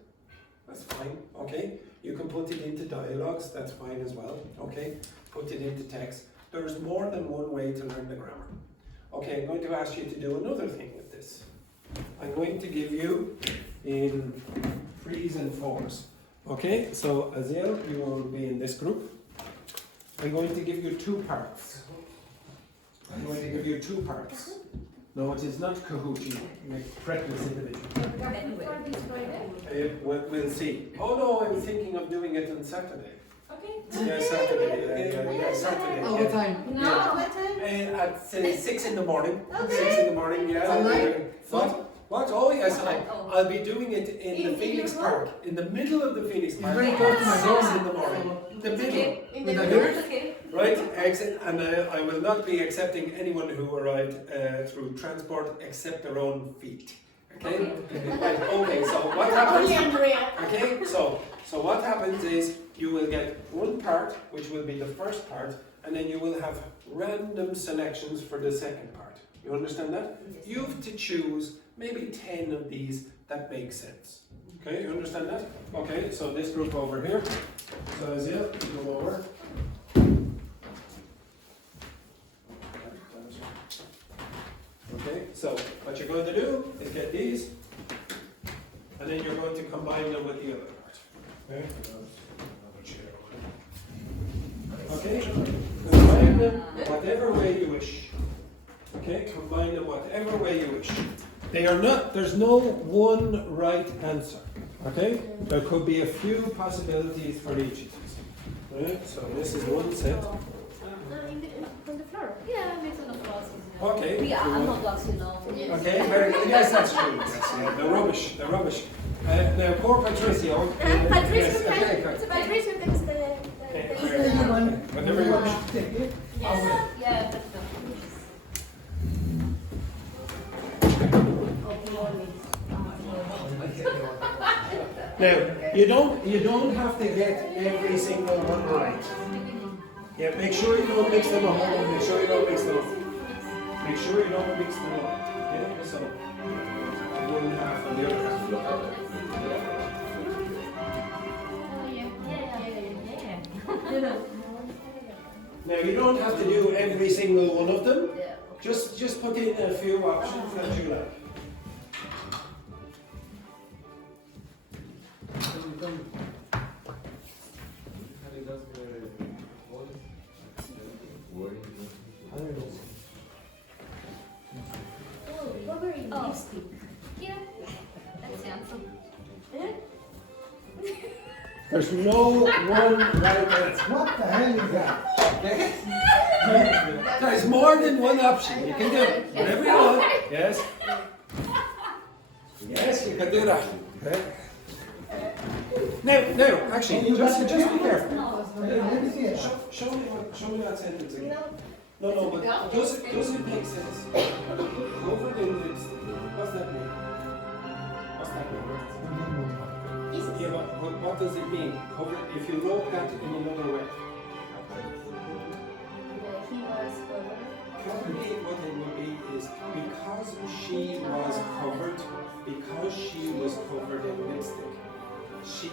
That's fine, okay? You can put it into dialogues, that's fine as well, okay? Put it into text. There's more than one way to learn the grammar. Okay, I'm going to ask you to do another thing with this. I'm going to give you in 3s and 4s. Okay, so Aziel, you will be in this group. I'm going to give you 2 parts. I'm going to give you 2 parts. No, it is not Kahoot, you make practice individual. For this Friday? We'll see. Oh no, I'm thinking of doing it on Saturday. Okay. Yeah, Saturday. Yeah, Saturday. All the time. No, Yeah. what time? At 6 in the morning. Okay. 6 in the morning, yeah. Sunlight? What? What? Oh yes, Oh. I'll be doing it in the In Phoenix your Park, in the middle of the Phoenix Park. very close to my at door. 6 in the morning. The middle. In the With a middle, nurse? okay. Right, exit, and I will not be accepting anyone who arrived through transport except their own feet. Okay? Right, okay, so what happens? Only Andrea. Okay, so what happens is you will get one part, which will be the first part, and then you will have random selections for the second part. You understand that? You have to choose maybe 10 of these that make sense. Okay, you understand that? Okay, so this group over here. So Azil, you go over. Okay, so what you're going to do is get these, and then you're going to combine them with the other part. Okay, okay, combine them whatever way you wish. Okay, combine them whatever way you wish. They are not, there's no one right answer. Okay, there could be a few possibilities for each of these. Right, so this is one set. On the floor. Yeah, mix on the floor. Okay. Yeah, I'm not blocks, you know. Okay, very good. Yes, that's true. Yes, yeah, they're rubbish. They're rubbish. Now, poor Patricio. Patricio yes, can, okay, okay. Patricio can stay. Okay, Is there anyone whatever you who wish. wants to take it? Yes. Yeah, that's Now, you don't have to get every single one right. Yeah, make sure you don't mix them up. Make sure you don't mix them up. Make sure you don't mix them up. Okay, so one half and the other half. Now you don't have to do every single one of them. Just put in a few options that you like. Covering Oh. lipstick. Yeah, that's the answer. There's no one right answer. What the hell is that? There's more than one option. You can do it. Whatever you want. Yes. Yes, you can do that. Okay. Now, actually, just be careful. Let me see it. Show me that sentence again. No, but does it make sense? Covered in lipstick. What's that mean? What's that mean? Yeah, but what does it mean? Covered. If you wrote that in another way. He was covered. Probably what it would be is because she was covered in lipstick, she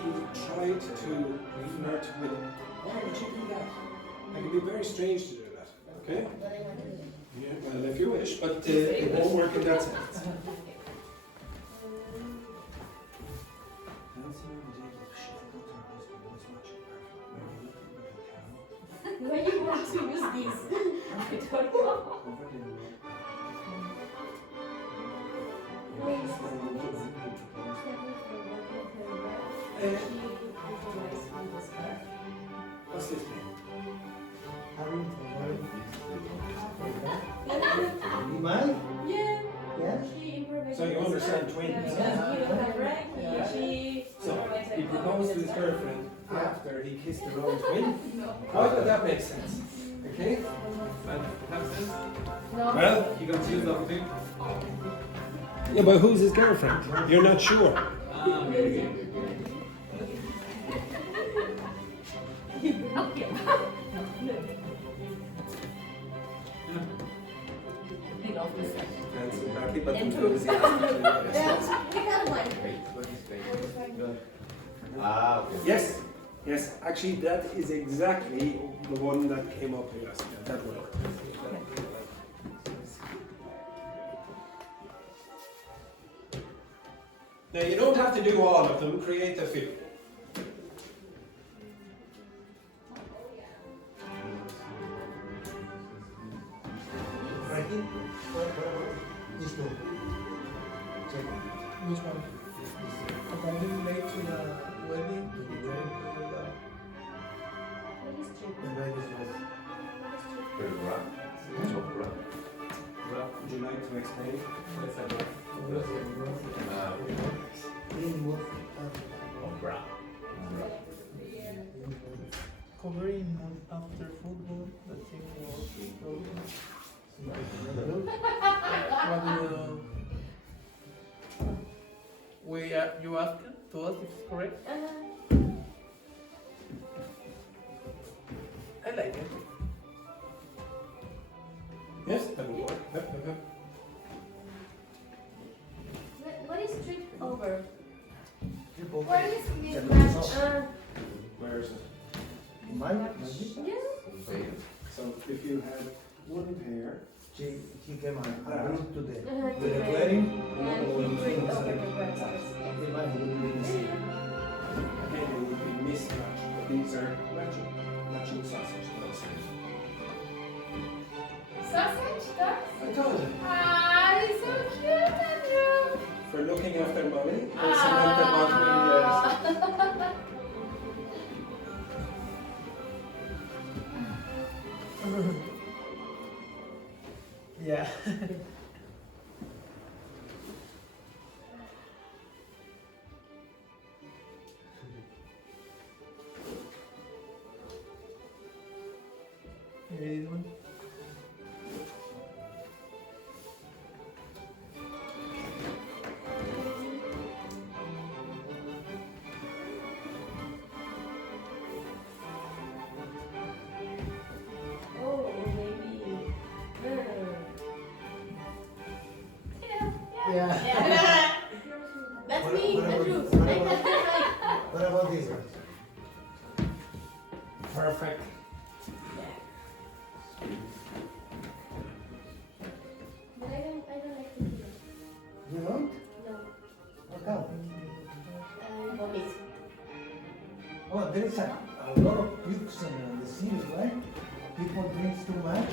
tried to flirt with him. Why would you do that? It can be very strange to do that. Okay? Yeah, well, if you wish, but it won't work in that sense. Why you want to use this? I don't know. What's this mean? Iman? Yeah. Yeah? She improvised. So you understand twins? Yeah. He was a wreck. Yeah. She So he proposed to his girlfriend after he kissed her own twin? No. Why would that make sense? Okay? Well, You can choose something. yeah, but who's his girlfriend? You're not sure. We have one. Ah, okay. Yes, yes, actually that is exactly the one that came up here. Yes, yeah, that one. Now you don't have to do all of them, create a few. Ready? This one. Check. Which one? According late to the wedding, to the wedding, The right is right. Pero, ¿verdad? Chocolate. Would you like to explain? Covering after football, the thing was what do you asked to us if it's correct? I like it. Yes, that will work. Yep. What is trip over? What is mismatch? Where is it? Yeah. So if you had one pair, He came and group today. To With the the wedding, and he trip over the breakfast. everybody will be missing. again, it would be mismatched, but these are matching sausage. Sausage, dogs? I told you. Ah, it's so cute, Andrew. For looking after mommy, and Samantha bought me Yeah. Maybe this one? Oh, maybe. Yeah. That's What- me, what about- Andrew. What about this one? perfect. But I don't like to do You don't? No. How come? Vomit. Oh, there is a lot of pukes in the city, right? People drink too much.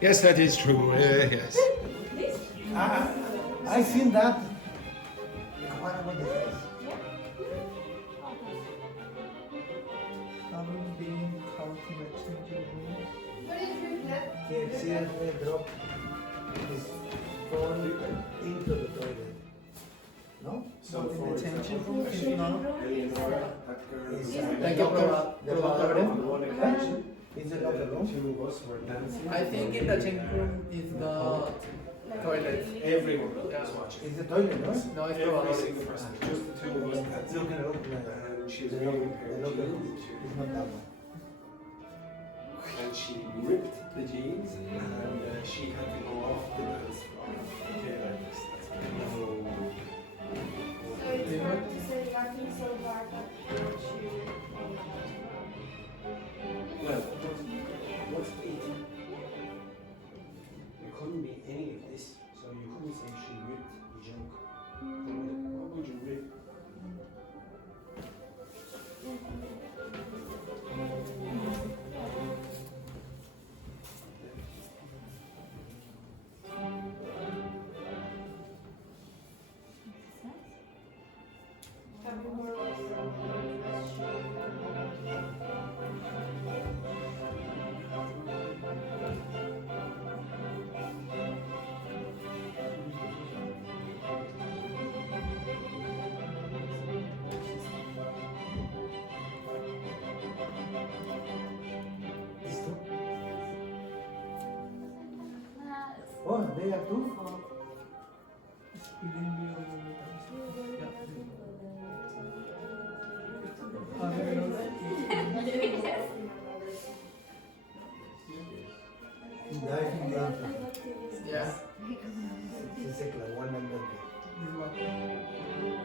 Yes, that is true. Yes. This? I seen that. What about the face? Haven't been counting the changing rooms. What is reflect? KFC has dropped his phone into the toilet. No? So In for the changing example, room, if not, Eleonora, that girl Is is it like a the probatory? on one occasion. Is it locker room? Two of us were dancing. I think in the changing room is the toilet. Everyone Yeah. was watching. Is the toilet, no? No, it's Every probatory. single person, just the two of us It's dancing. looking like And she was the really locker impaired. the locker room. It's not that one. And she ripped the jeans and she had to go off the dance floor. Okay, like this. That's So it's hard to say acting so hard, but well, what's 80? It couldn't be any of this, so you couldn't say she ripped the junk. What would you rip? These two? Oh, they are two? I think they are two. Yeah. It's like one and then This one.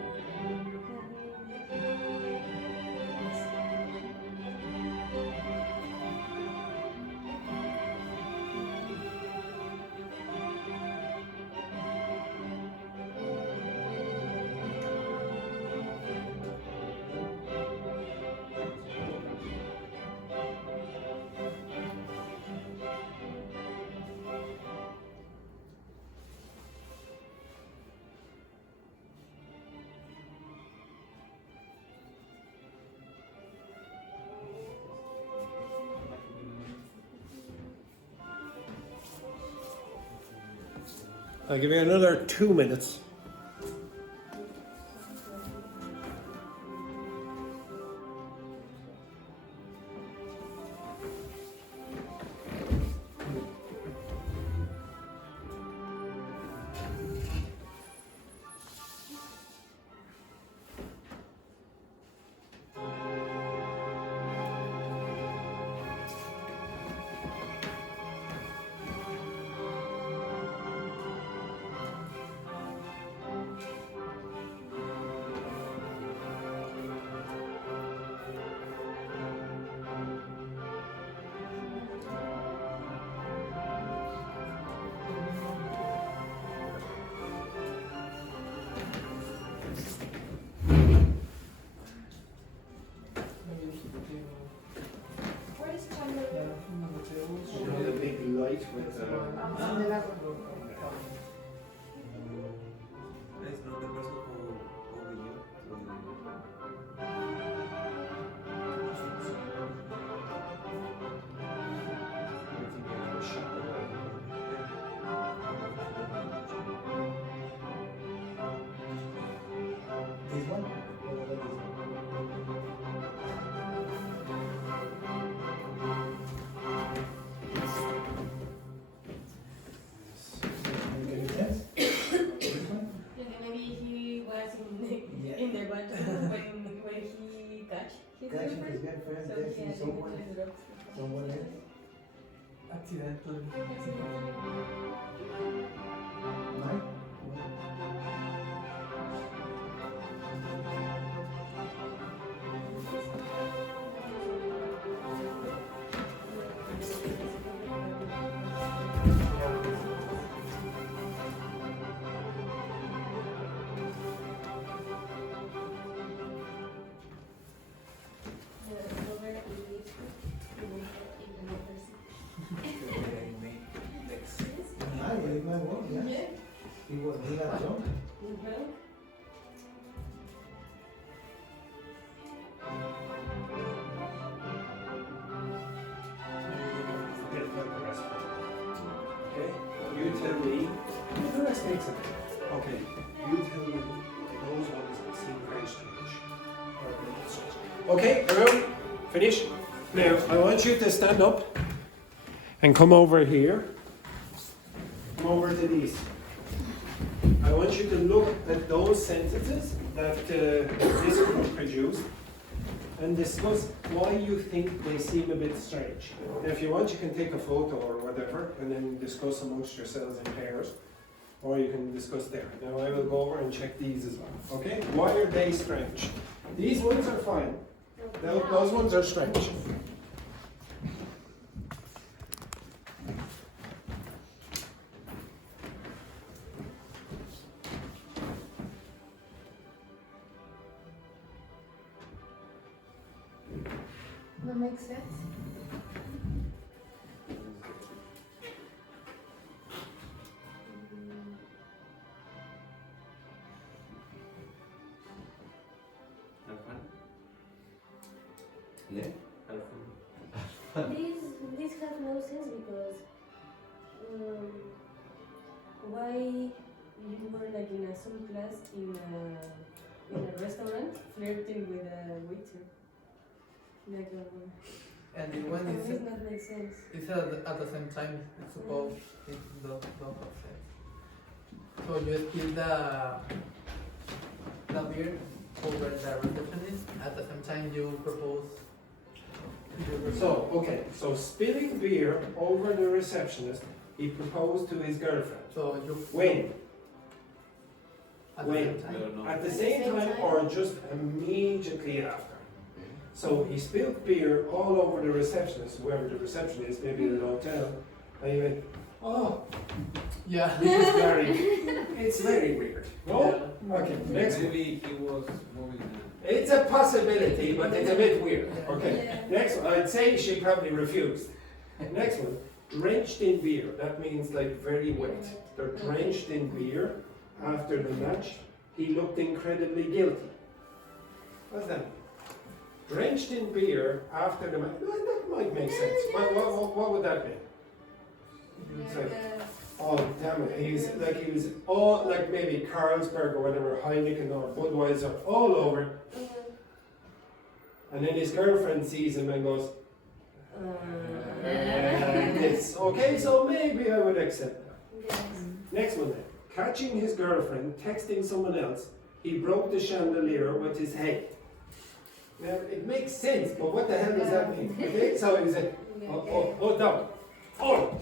I'll give you another 2 minutes. Where is Chandler? You know the big light with It's not the person who with you. This one? What about this one? Make any sense? This one? Maybe he was Yeah. in the bathroom when he catch his Catching girlfriend. his girlfriend, So he texting had someone, to drop. someone else. Accidentally. Mike? Ah, yeah, it might work, yeah. He got drunk. Forget about the rest. Okay? You tell me. The rest makes it. Okay. You tell me those ones seem very strange. Or a little strange. Okay, everyone, finish. Now, I want you to stand up and come over here. Come over to these. I want you to look at those sentences that this group produced and discuss why you think they seem a bit strange. Now, if you want, you can take a photo or whatever and then discuss amongst yourselves in pairs, or you can discuss there. Now, I will go over and check these as well. Okay? Why are they strange? These ones are fine. Those ones are strange. That makes sense. Yeah. This has no sense because why you were like in a some class in a restaurant flirting with a waiter? Like And the one it is does not make sense. it's at the same time. It's supposed it don't have sense. So you spill the beer over the receptionist. At the same time, you propose. So, okay, so spilling beer over the receptionist, he proposed to his girlfriend. So you When? at the When? same time. At the same time or just immediately after? So he spilled beer all over the receptionist, whoever the receptionist is, maybe in an hotel, and he went, oh, Yeah. this is it's very weird. No? Okay, next one. Maybe he was moving. It's a possibility, but it's a bit weird. Okay, Yeah. next one. I'd say she probably refused. Next one, drenched in beer. That means like very wet. They're drenched in beer after the match. He looked incredibly guilty. What's that? Drenched in beer after the match. Well, that might make sense. What would that be? Like, So- Oh, damn Dogme. He was all like maybe Carlsberg or whatever, Heineken or Budweiser, all over. And then his girlfriend sees him and goes, this. Okay, so maybe I would accept that. Yes. Next one then. Catching his girlfriend texting someone else, he broke the chandelier with his head. Now, it makes sense, but what the hell does that mean? Okay, so he's like, oh, down. Oh,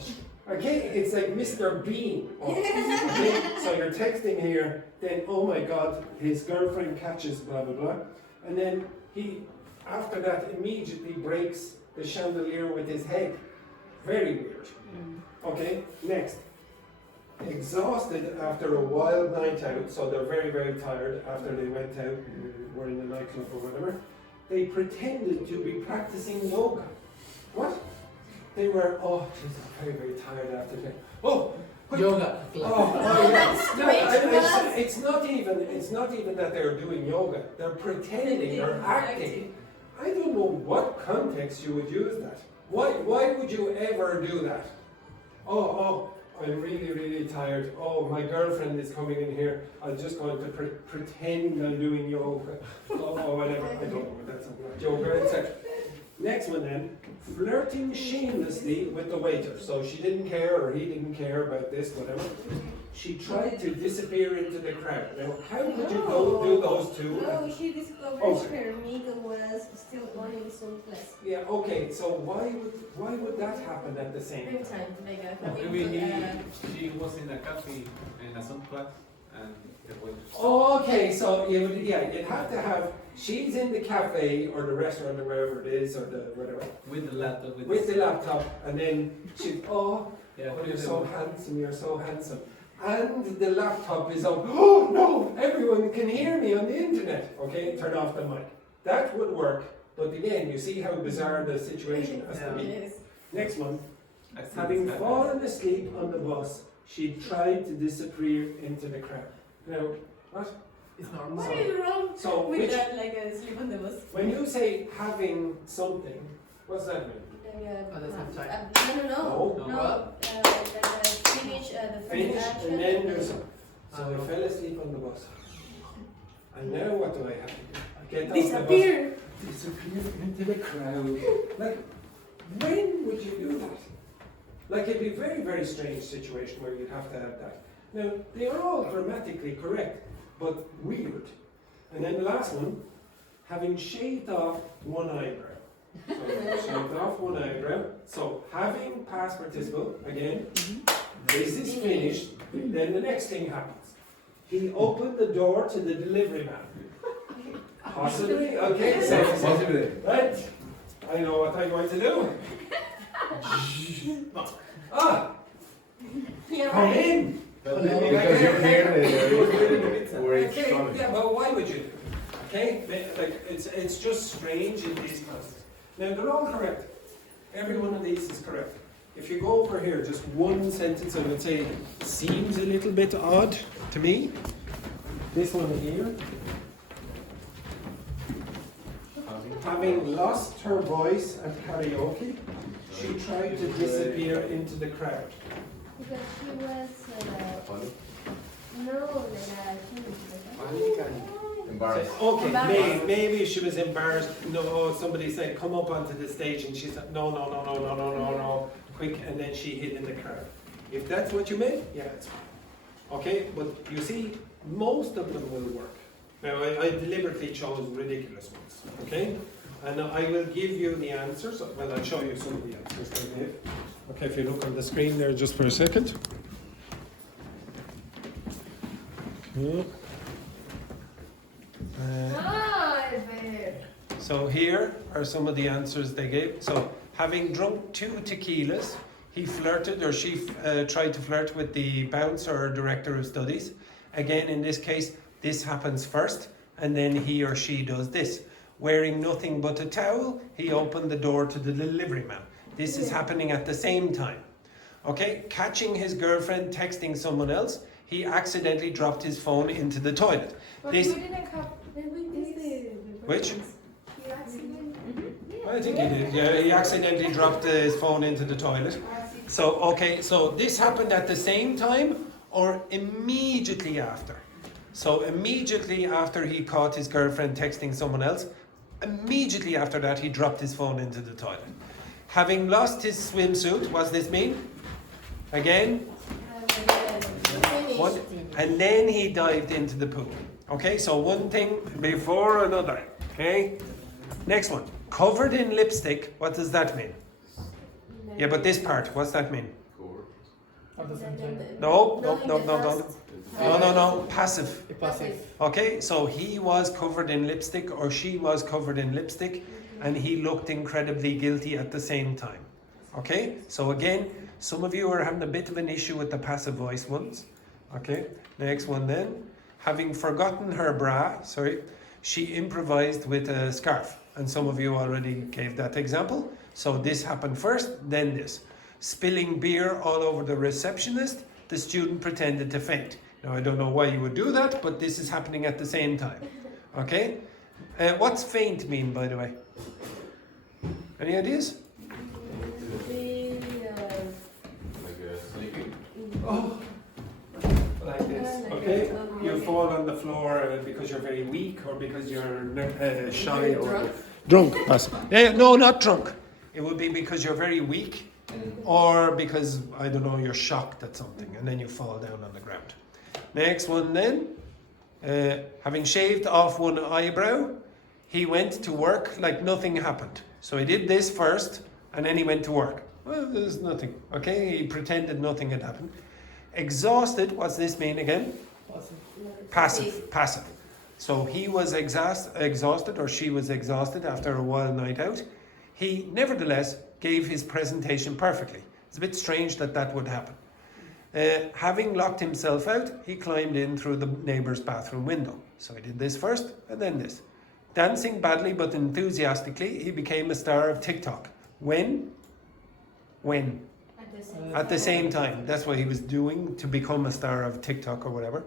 okay, it's like Mr. Bean. Oh, okay, so you're texting here, then, oh my God, his girlfriend catches blah, blah, blah. And then he, after that, immediately breaks the chandelier with his head. Very weird. Okay, next. Exhausted after a wild night out, so they're very, very tired after they went out and were in the nightclub or whatever. They pretended to be practicing yoga. What? They were, oh, geez, I'm very, very tired after that. Oh, Yoga. it's not even that they're doing yoga. They're pretending or acting. I don't know what context you would use that. Why would you ever do that? Oh, I'm really, really tired. Oh, my girlfriend is coming in here. I'm just going to pretend I'm doing yoga. Oh, whatever. I don't know what that's about. Yoga, etc. Next one then. Flirting shamelessly with the waiter. So she didn't care or he didn't care about this, whatever. She tried to disappear into the crowd. Now, how could you go do those two? No, she discovered her amigo was still on in some class. Yeah, okay, so why would that happen at the same Same time? time, like having Maybe to, she was in a cafe in a Unplugged and the waitress. Okay, so you'd have to have, she's in the cafe or the restaurant or wherever it is or the whatever. With the laptop. With the laptop, and then she, Yeah, you're so handsome, you're so handsome. And the laptop is on, oh no, everyone can hear me on the internet. Okay, turn off the mic. That would work, but again, you see how bizarre the situation has to be. yes. Next one. Having fallen asleep on the bus, she tried to disappear into the crowd. Now, what? It's normal. What is wrong So, with that, like sleep on the bus? when you say having something, what's that mean? At the same time. No. No. Finish the first Finish action. and then do something. So I fell asleep on the bus. And now what do I have to do? I get off Disappear. the bus, disappear into the crowd. Like, when would you do that? Like, it'd be a very, very strange situation where you'd have to have that. Now, they are all grammatically correct, but weird. And then the last one, having shaved off one eyebrow. So, shaved off one eyebrow. So, having past participle, again, this is finished, then the next thing happens. He opened the door to the delivery man. Possibly, okay, so, Possibly. right, I know what I'm going to do. Come in! Because you hear the where it's Okay, coming. yeah, but why would you do it? Okay, like it's just strange in these contexts. Now they're all correct. Every one of these is correct. If you go over here, just one sentence, I would say seems a little bit odd to me. This one here. Having lost her voice at karaoke, she tried to disappear into the crowd. Because she was, Funny? no, Embarrassed. Okay, Embarrassed. maybe she was embarrassed. No, somebody said, come up onto the stage, and she said, no, quick, and then she hid in the crowd. If that's what you meant, yeah, it's fine. Okay, but you see, most of them will work. Now, I deliberately chose ridiculous ones, okay? And I will give you the answers. Well, I'll show you some of the answers I gave. Okay, if you look on the screen there just for a second. Okay. So here are some of the answers they gave. So, having drunk 2 tequilas, he flirted or she tried to flirt with the bouncer or director of studies. Again, in this case, this happens first, and then he or she does this. Wearing nothing but a towel, he opened the door to the delivery man. This is happening at the same time. Okay, catching his girlfriend texting someone else, he accidentally dropped his phone into the toilet. But This, we didn't have which? the accident. I think he did. Yeah, he accidentally dropped his phone into the toilet. So, okay, so this happened at the same time or immediately after? So immediately after he caught his girlfriend texting someone else, immediately after that he dropped his phone into the toilet. Having lost his swimsuit, what's this mean? Again? One, and then he dived into the pool. Okay, so one thing before another. Okay? Next one. Covered in lipstick, what does that mean? Yeah, but this part, what's that mean? At the same time. No. Passive. Passive. Okay, so he was covered in lipstick or she was covered in lipstick and he looked incredibly guilty at the same time. Okay, so again, some of you are having a bit of an issue with the passive voice ones. Okay, next one then. Having forgotten her bra, she improvised with a scarf. And some of you already gave that example. So this happened first, then this. Spilling beer all over the receptionist, the student pretended to faint. Now I don't know why you would do that, but this is happening at the same time. Okay? What's faint mean, by the way? Any ideas? Sleeping. Oh, like this. Okay? You fall on the floor because you're very weak or because you're shy or drunk. No, not drunk. It would be because you're very weak or because, I don't know, you're shocked at something and then you fall down on the ground. Next one then. Having shaved off one eyebrow, he went to work like nothing happened. So he did this first and then he went to work. Well, there's nothing. Okay, he pretended nothing had happened. Exhausted, what's this mean again? Passive. So he was exhausted or she was exhausted after a wild night out. He nevertheless gave his presentation perfectly. It's a bit strange that would happen. Having locked himself out, he climbed in through the neighbour's bathroom window. So he did this first and then this. Dancing badly but enthusiastically, he became a star of TikTok. When? At the same time. That's what he was doing to become a star of TikTok or whatever.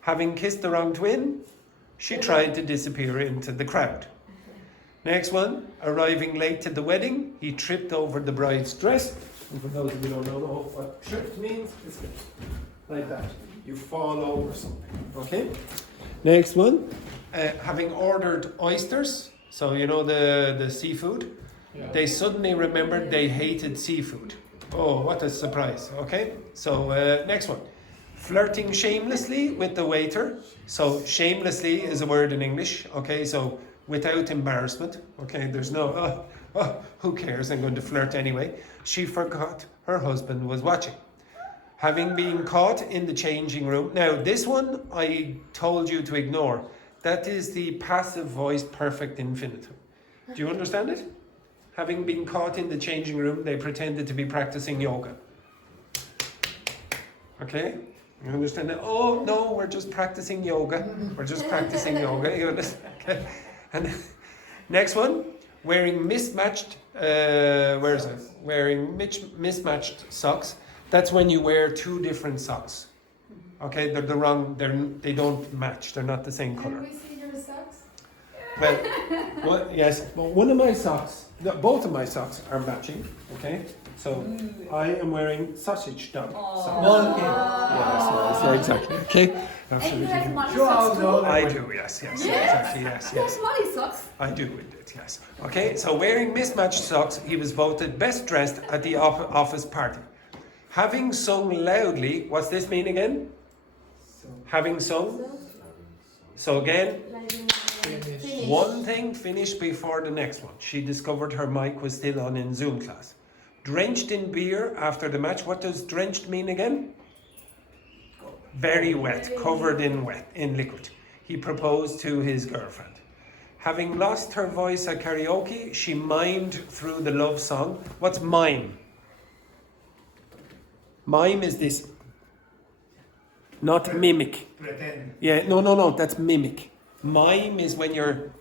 Having kissed the wrong twin, she tried to disappear into the crowd. Next one, arriving late to the wedding, he tripped over the bride's dress. And for those of you who don't know what tripped means, it's like that. You fall over something. Okay? Next one, having ordered oysters, so you know the seafood, they suddenly remembered they hated seafood. Oh, what a surprise. Okay? So next one. Flirting shamelessly with the waiter. So shamelessly is a word in English. Okay, so without embarrassment. Okay, there's no, who cares? I'm going to flirt anyway. She forgot her husband was watching. Having been caught in the changing room. Now, this one I told you to ignore. That is the passive voice perfect infinitive. Do you understand it? Having been caught in the changing room, they pretended to be practicing yoga. Okay? You understand that? Oh, no, we're just practicing yoga. We're just practicing yoga. You understand? Okay. And next one, wearing mismatched, Wearing mismatched socks. That's when you wear two different socks. Okay, they're the wrong, they don't match. They're not the same color. Can we see your socks? Well, yes, but one of my socks, both of my socks are matching. Okay, so I am wearing sausage dog socks. Yes, exactly. Okay, And you have Molly Sure, socks too? I do, yes, exactly, yes. Yes, Molly socks. I do indeed, yes. Okay, so wearing mismatched socks, he was voted best dressed at the office party. Having sung loudly, what's this mean again? Having sung? So again, one thing finished before the next one. She discovered her mic was still on in Zoom class. Drenched in beer after the match. What does drenched mean again? Very wet, covered in liquid. He proposed to his girlfriend. Having lost her voice at karaoke, she mimed through the love song. What's mime? Mime is this. Not mimic. Pretend. Yeah, no, that's mimic. Mime is when you're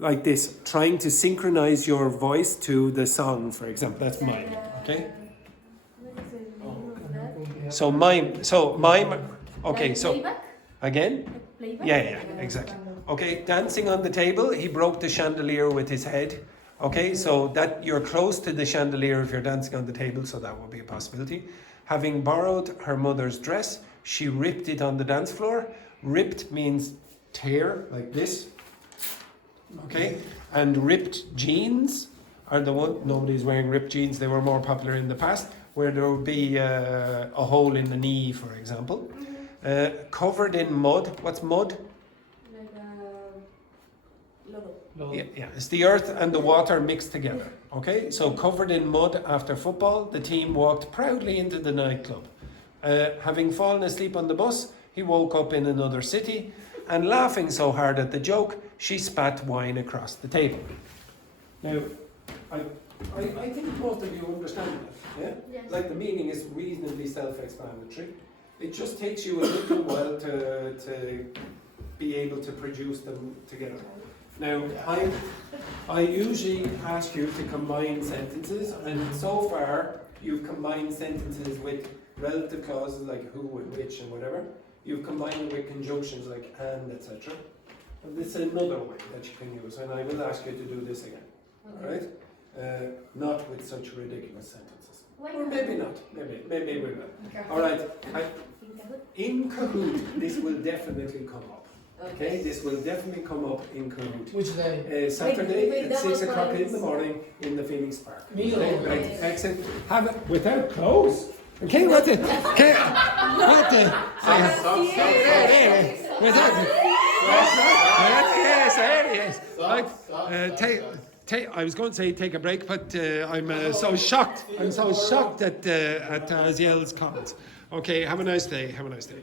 like this, trying to synchronize your voice to the song, for example. That's mime, okay? So mime, okay, so Playback? again? Playback? Yeah, exactly. Okay, dancing on the table, he broke the chandelier with his head. Okay, so that you're close to the chandelier if you're dancing on the table, so that would be a possibility. Having borrowed her mother's dress, she ripped it on the dance floor. Ripped means tear, like this. Okay, and ripped jeans are the one, nobody's wearing ripped jeans, they were more popular in the past, where there would be a hole in the knee, for example. Covered in mud, what's mud? Like logo. No. Yeah, it's the earth and the water mixed together. Okay, so covered in mud after football, the team walked proudly into the nightclub. Having fallen asleep on the bus, he woke up in another city, and laughing so hard at the joke, she spat wine across the table. Now, I think most of you understand that, yeah? Yes. Like the meaning is reasonably self-explanatory. It just takes you a little while to be able to produce them together. Now, I usually ask you to combine sentences, and so far you've combined sentences with relative clauses like who and which and whatever. You've combined with conjunctions like and, etc. And this is another way that you can use, and I will ask you to do this again. All right? Not with such ridiculous sentences. Why Or not? maybe not. Maybe we will. All right. In Kahoot, this will definitely come up. Okay, this will definitely come up in Kahoot. Which day? Saturday Wait, at that 6 was o'clock in nice. the morning in the Phoenix Park. Me Okay, or- right. Excellent. Have it without clothes. Okay, what the? Okay, what the? Yes, yes. Right. I was going to say take a break, but I'm so shocked. I'm so shocked at Aziel's comments. Okay, have a nice day. Have a nice day.